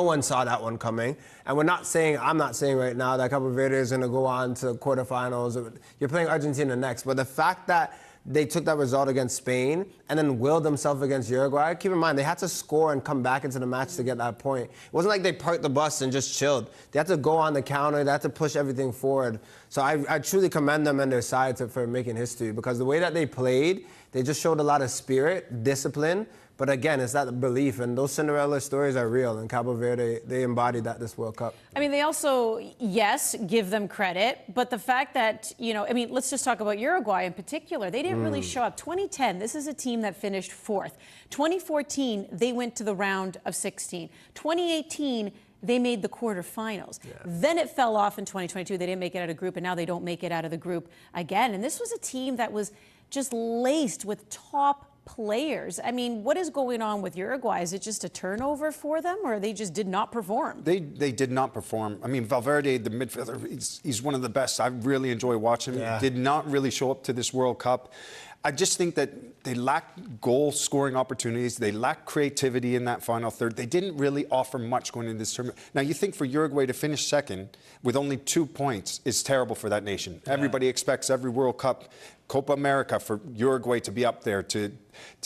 one saw that one coming. And I'm not saying right now that Cabo Verde is going to go on to quarterfinals. You're playing Argentina next. But the fact that they took that result against Spain and then willed themselves against Uruguay. Keep in mind, they had to score and come back into the match to get that point. It wasn't like they parked the bus and just chilled. They had to go on the counter. They had to push everything forward. So I truly commend them and their side for making history, because the way that they played, they just showed a lot of spirit, discipline. But again, it's that belief, and those Cinderella stories are real. And Cabo Verde, they embodied that this World Cup. I mean, they also, yes, give them credit, but the fact that, you know, I mean, let's just talk about Uruguay in particular. They didn't really show up. 2010, this is a team that finished 4th. 2014, they went to the round of 16. 2018, they made the quarterfinals. Yeah. Then it fell off in 2022. They didn't make it out of the group, and now they don't make it out of the group again. And this was a team that was just laced with top players. I mean, what is going on with Uruguay? Is it just a turnover for them, or they just did not perform? They did not perform. I mean, Valverde, the midfielder, he's one of the best. I really enjoy watching him. Yeah. Did not really show up to this World Cup. I just think that they lacked goal-scoring opportunities. They lacked creativity in that final third. They didn't really offer much going into this tournament. Now, you think for Uruguay to finish second with only 2 points is terrible for that nation. Yeah. Everybody expects every World Cup, Copa America, for Uruguay to be up there, to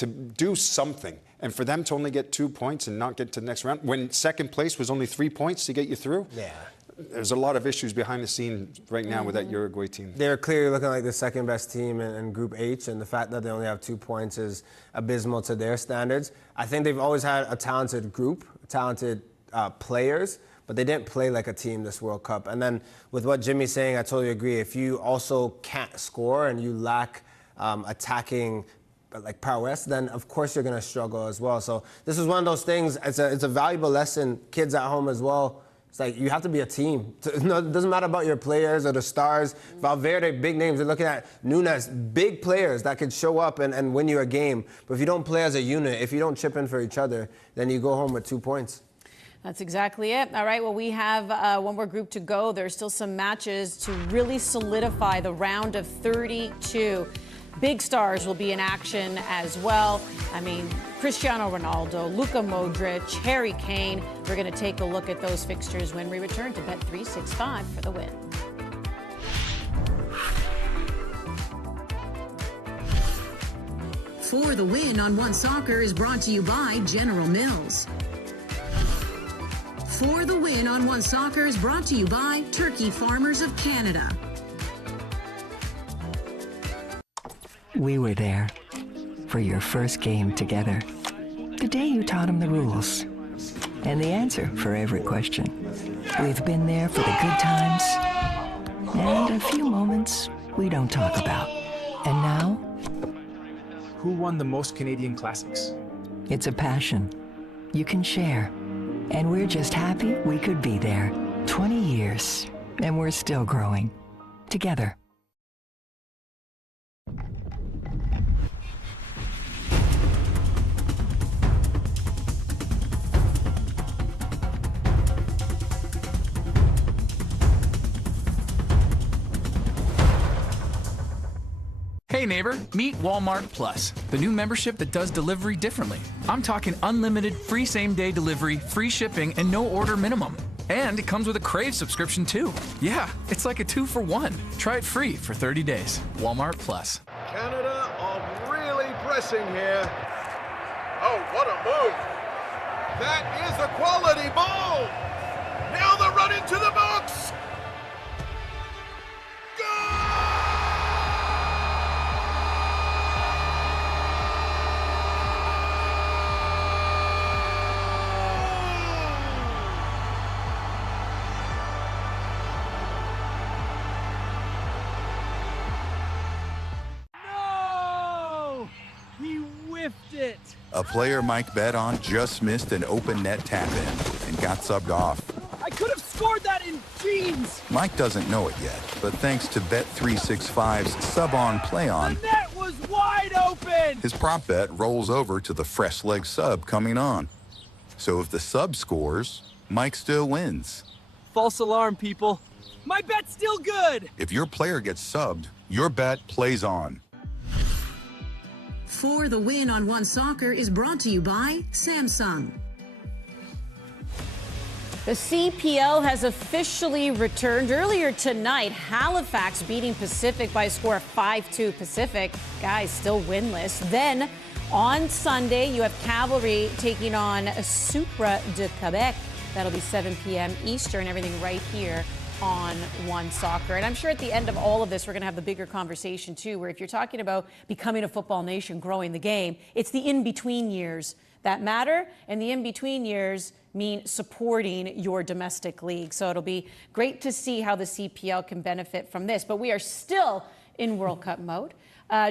do something. And for them to only get 2 points and not get to the next round, when second place was only 3 points to get you through. Yeah. There's a lot of issues behind the scenes right now with that Uruguay team. They're clearly looking like the second best team in Group H, and the fact that they only have 2 points is abysmal to their standards. I think they've always had a talented group, talented players, but they didn't play like a team this World Cup. And then with what Jimmy's saying, I totally agree. If you also can't score and you lack attacking like prowess, then of course you're going to struggle as well. So this is one of those things. It's a valuable lesson, kids at home as well. It's like you have to be a team. It doesn't matter about your players or the stars. Valverde, big names. They're looking at Nunes, big players that could show up and win you a game. But if you don't play as a unit, if you don't chip in for each other, then you go home with 2 points. That's exactly it. All right, well, we have one more group to go. There's still some matches to really solidify the round of 32. Big stars will be in action as well. I mean, Cristiano Ronaldo, Luka Modric, Harry Kane. We're going to take a look at those fixtures when we return to Bet365 for the win. For the Win on One Soccer is brought to you by General Mills. For the Win on One Soccer is brought to you by Turkey Farmers of Canada. We were there for your first game together. The day you taught him the rules. and the answer for every question. We've been there for the good times and a few moments we don't talk about. And now, Who won the most Canadian Classics? it's a passion you can share. And we're just happy we could be there. 20 years, and we're still growing. Together. Hey neighbor, meet Walmart Plus, the new membership that does delivery differently. I'm talking unlimited free same-day delivery, free shipping, and no order minimum. And it comes with a Crave subscription too. Yeah, it's like a 2-for-1. Try it free for 30 days. Walmart Plus. Canada are really pressing here. Oh, what a move. That is a quality ball. Now the run into the box. It. A player Mike bet on just missed an open net tap-in and got subbed off. I could have scored that in jeans. Mike doesn't know it yet, but thanks to Bet365's sub-on play-on, The net was wide open. his prop bet rolls over to the fresh leg sub coming on. So if the sub scores, Mike still wins. False alarm, people. My bet's still good. If your player gets subbed, your bet plays on. For the Win on One Soccer is brought to you by Samsung. The CPL has officially returned earlier tonight. Halifax beating Pacific by a score of 5-2. Pacific, guys, still winless. Then on Sunday, you have Cavalry taking on Supra de Quebec. That'll be 7 p.m. Eastern. Everything right here on One Soccer. And I'm sure at the end of all of this, we're going to have the bigger conversation too, where if you're talking about becoming a football nation, growing the game, it's the in-between years that matter, and the in-between years mean supporting your domestic league. So it'll be great to see how the CPL can benefit from this. But we are still in World Cup mode.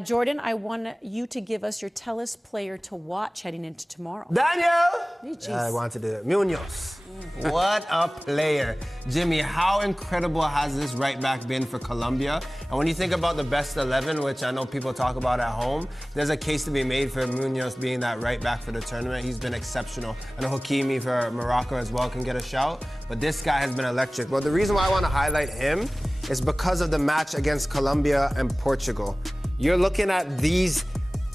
Jordan, I want you to give us your TELUS player to watch heading into tomorrow. Daniel! Hey, I wanted to. Munoz. What a player. Jimmy, how incredible has this right back been for Colombia? And when you think about the best 11, which I know people talk about at home, there's a case to be made for Munoz being that right back for the tournament. He's been exceptional. I know Hakimi for Morocco as well can get a shout, but this guy has been electric. Well, the reason why I want to highlight him is because of the match against Colombia and Portugal. You're looking at these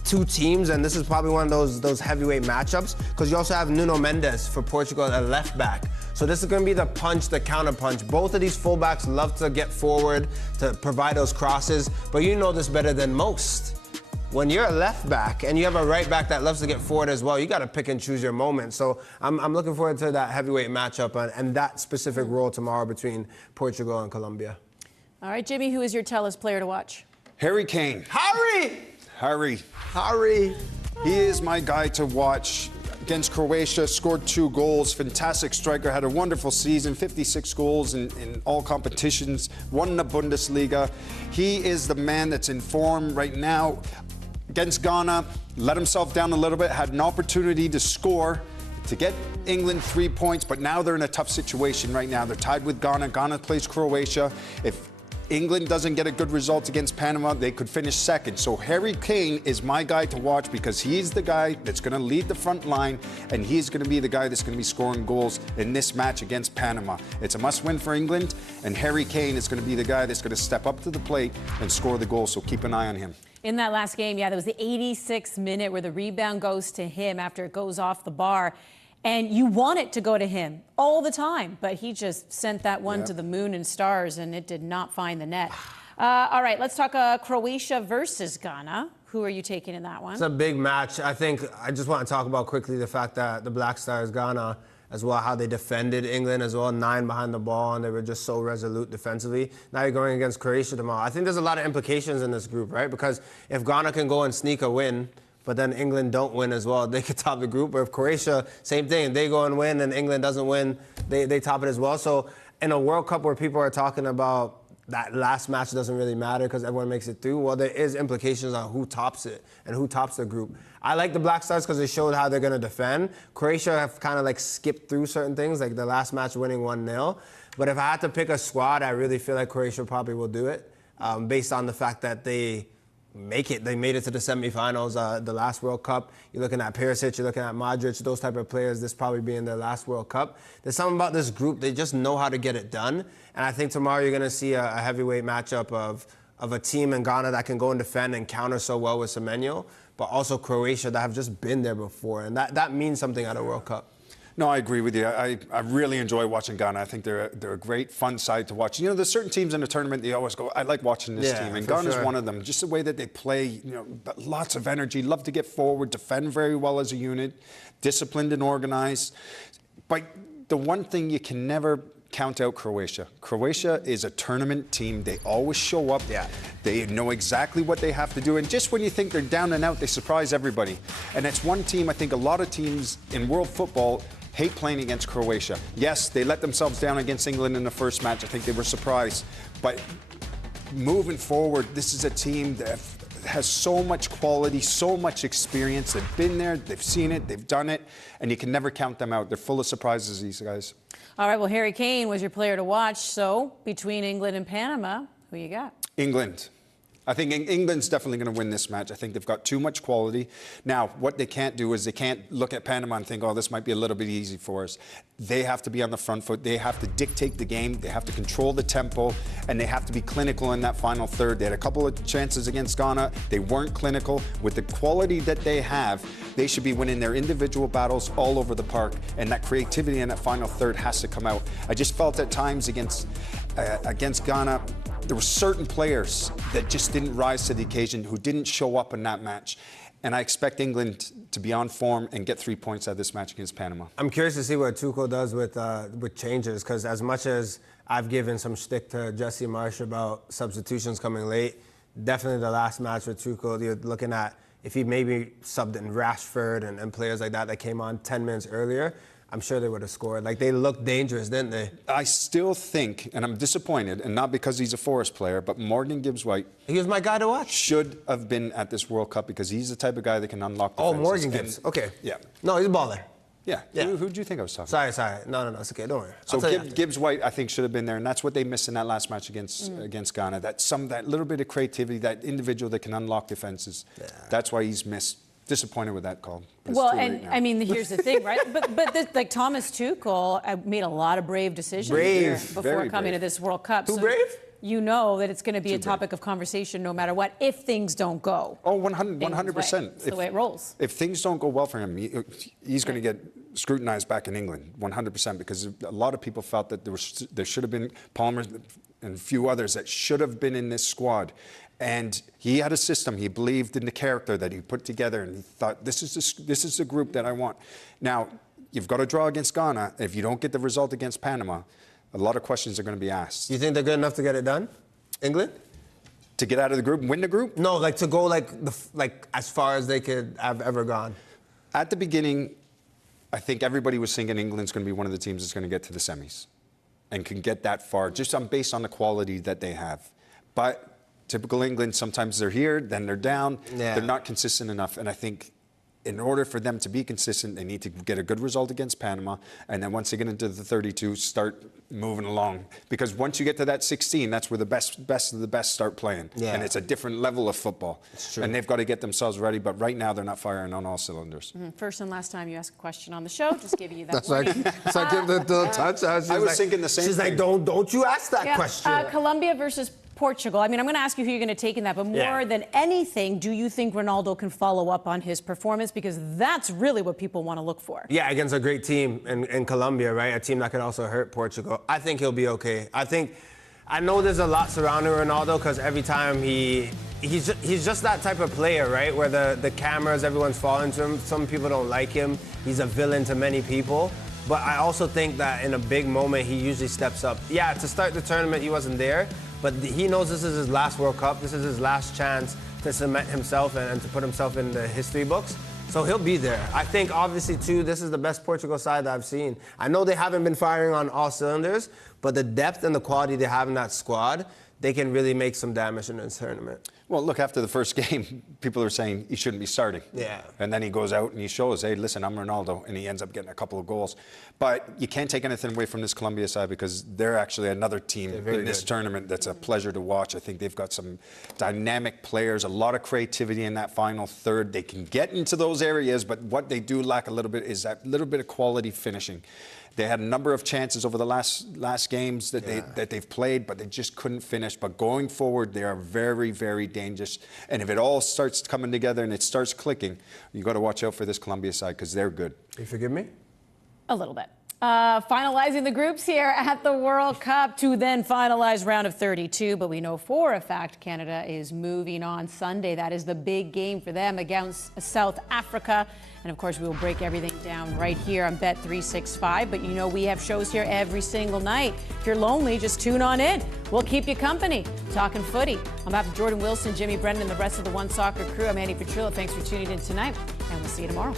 two teams, and this is probably one of those heavyweight matchups, because you also have Nuno Mendes for Portugal at left back. So this is going to be the punch, the counter punch. Both of these fullbacks love to get forward, to provide those crosses, but you know this better than most. When you're a left back and you have a right back that loves to get forward as well, you got to pick and choose your moment. So I'm looking forward to that heavyweight matchup and that specific role tomorrow between Portugal and Colombia. All right, Jimmy, who is your TELUS player to watch? Harry Kane. Harry! He is my guy to watch. Against Croatia, scored 2 goals. Fantastic striker, had a wonderful season, 56 goals in all competitions, won the Bundesliga. He is the man that's in form right now. Against Ghana, let himself down a little bit, had an opportunity to score, to get England 3 points, but now they're in a tough situation right now. They're tied with Ghana. Ghana plays Croatia. If England doesn't get a good result against Panama, they could finish second. So Harry Kane is my guy to watch because he's the guy that's going to lead the front line, and he's going to be the guy that's going to be scoring goals in this match against Panama. It's a must-win for England, and Harry Kane is going to be the guy that's going to step up to the plate and score the goal, so keep an eye on him. In that last game, yeah, there was the 86th minute where the rebound goes to him after it goes off the bar. And you want it to go to him all the time, but he just sent that one to the moon and stars, and it did not find the net. All right, let's talk Croatia versus Ghana. Who are you taking in that one? It's a big match. I just want to talk about quickly the fact that the Black Stars, Ghana, as well, how they defended England as well, 9 behind the ball, and they were just so resolute defensively. Now you're going against Croatia tomorrow. I think there's a lot of implications in this group, right? Because if Ghana can go and sneak a win but then England don't win as well, they could top the group. Or if Croatia, same thing, they go and win and England doesn't win, they top it as well. So in a World Cup where people are talking about that last match doesn't really matter because everyone makes it through, well, there is implications on who tops it and who tops the group. I like the Black Stars because they showed how they're going to defend. Croatia have kind of like skipped through certain things, like the last match winning 1-0. But if I had to pick a squad, I really feel like Croatia probably will do it based on the fact that they made it to the semifinals the last World Cup. You're looking at Perisic, you're looking at Modric, those type of players, this probably being their last World Cup. There's something about this group, they just know how to get it done. And I think tomorrow you're going to see a heavyweight matchup of a team in Ghana that can go and defend and counter so well with Semenyo, but also Croatia that have just been there before. And that means something at a World Cup. No, I agree with you. I really enjoy watching Ghana. I think they're a great, fun side to watch. You know, there's certain teams in the tournament they always go, I like watching this team. And Ghana's one of them. Just the way that they play, you know, lots of energy, love to get forward, defend very well as a unit, disciplined and organized. But the one thing you can never count out Croatia. Croatia is a tournament team. They always show up. Yeah. They know exactly what they have to do. And just when you think they're down and out, they surprise everybody. And it's one team, I think a lot of teams in world football hate playing against Croatia. Yes, they let themselves down against England in the first match. I think they were surprised. But moving forward, this is a team that has so much quality, so much experience. They've been there, they've seen it, they've done it, and you can never count them out. They're full of surprises, these guys. All right, well, Harry Kane was your player to watch. So between England and Panama, who you got? England. I think England's definitely going to win this match. I think they've got too much quality. Now, what they can't do is they can't look at Panama and think, oh, this might be a little bit easy for us. They have to be on the front foot. They have to dictate the game. They have to control the tempo, and they have to be clinical in that final third. They had a couple of chances against Ghana. They weren't clinical. With the quality that they have, they should be winning their individual battles all over the park, and that creativity in that final third has to come out. I just felt at times against Ghana, there were certain players that just didn't rise to the occasion, who didn't show up in that match. And I expect England to be on form and get 3 points out of this match against Panama. I'm curious to see what Tuchel does with changes, because as much as I've given some shtick to Jesse Marsh about substitutions coming late, definitely the last match with Tuchel, you're looking at if he maybe subbed in Rashford and players like that came on 10 minutes earlier, I'm sure they would have scored. Like, they looked dangerous, didn't they? I still think, and I'm disappointed, and not because he's a Forest player, but Morgan Gibbs-White. He was my guy to watch. Should have been at this World Cup because he's the type of guy that can unlock defenses. Oh, Morgan Gibbs. Okay. Yeah. No, he's a baller. Yeah. Who do you think I was talking about? Sorry. No, it's okay. Don't worry. So Gibbs-White, I think, should have been there, and that's what they missed in that last match against Ghana. That little bit of creativity, that individual that can unlock defenses. Yeah. That's why he's missed. Disappointed with that call. Well, and I mean, here's the thing, right? But like Thomas Tuchel made a lot of brave decisions here before coming to this World Cup. Too brave? You know that it's going to be a topic of conversation no matter what, if things don't go. Oh, 100%. It's the way it rolls. If things don't go well for him, he's going to get scrutinized back in England, 100%, because a lot of people felt that there should have been Palmer and a few others that should have been in this squad. And he had a system. He believed in the character that he put together, and he thought, this is the group that I want. Now, you've got to draw against Ghana. If you don't get the result against Panama, a lot of questions are going to be asked. You think they're good enough to get it done, England? To get out of the group and win the group? No, like to go like as far as they could have ever gone. At the beginning, I think everybody was thinking England's going to be one of the teams that's going to get to the semis and can get that far, just based on the quality that they have. But typical England, sometimes they're here, then they're down. Yeah. They're not consistent enough. And I think in order for them to be consistent, they need to get a good result against Panama. And then once they get into the 32, start moving along. Because once you get to that 16, that's where the best of the best start playing. Yeah. And it's a different level of football. It's true. And they've got to get themselves ready. But right now, they're not firing on all cylinders. First and last time you ask a question on the show, just give you that That's warning. So I give the touch. I was thinking the same thing. She's like, don't you ask that question. Colombia versus Portugal. I mean, I'm going to ask you who you're going to take in that, but more than anything, do you think Ronaldo can follow up on his performance? Because that's really what people want to look for. Yeah, against a great team in Colombia, right? A team that could also hurt Portugal. I think he'll be okay. I know there's a lot surrounding Ronaldo because every time he's just that type of player, right? Where the cameras, everyone's falling to him. Some people don't like him. He's a villain to many people. But I also think that in a big moment, he usually steps up. Yeah, to start the tournament, he wasn't there. But he knows this is his last World Cup. This is his last chance to cement himself and to put himself in the history books. So he'll be there. I think, obviously, too, this is the best Portugal side that I've seen. I know they haven't been firing on all cylinders, but the depth and the quality they have in that squad, they can really make some damage in this tournament. Well, look, after the first game, people are saying he shouldn't be starting. Yeah. And then he goes out and he shows, hey, listen, I'm Ronaldo, and he ends up getting a couple of goals. But you can't take anything away from this Colombia side because they're actually another team in this tournament that's a pleasure to watch. I think they've got some dynamic players, a lot of creativity in that final third. They can get into those areas, but what they do lack a little bit is that little bit of quality finishing. They had a number of chances over the last games that they've played, but they just couldn't finish. But going forward, they are very, very dangerous. And if it all starts coming together and it starts clicking, you got to watch out for this Colombia side because they're good. You forgive me? A little bit. Finalizing the groups here at the World Cup to then finalize round of 32. But we know for a fact Canada is moving on Sunday. That is the big game for them against South Africa. And of course, we will break everything down right here on Bet365. But you know, we have shows here every single night. If you're lonely, just tune on in. We'll keep you company. Talking footy. On behalf of Jordan Wilson, Jimmy Brennan, and the rest of the One Soccer crew, I'm Andy Petrillo. Thanks for tuning in tonight, and we'll see you tomorrow.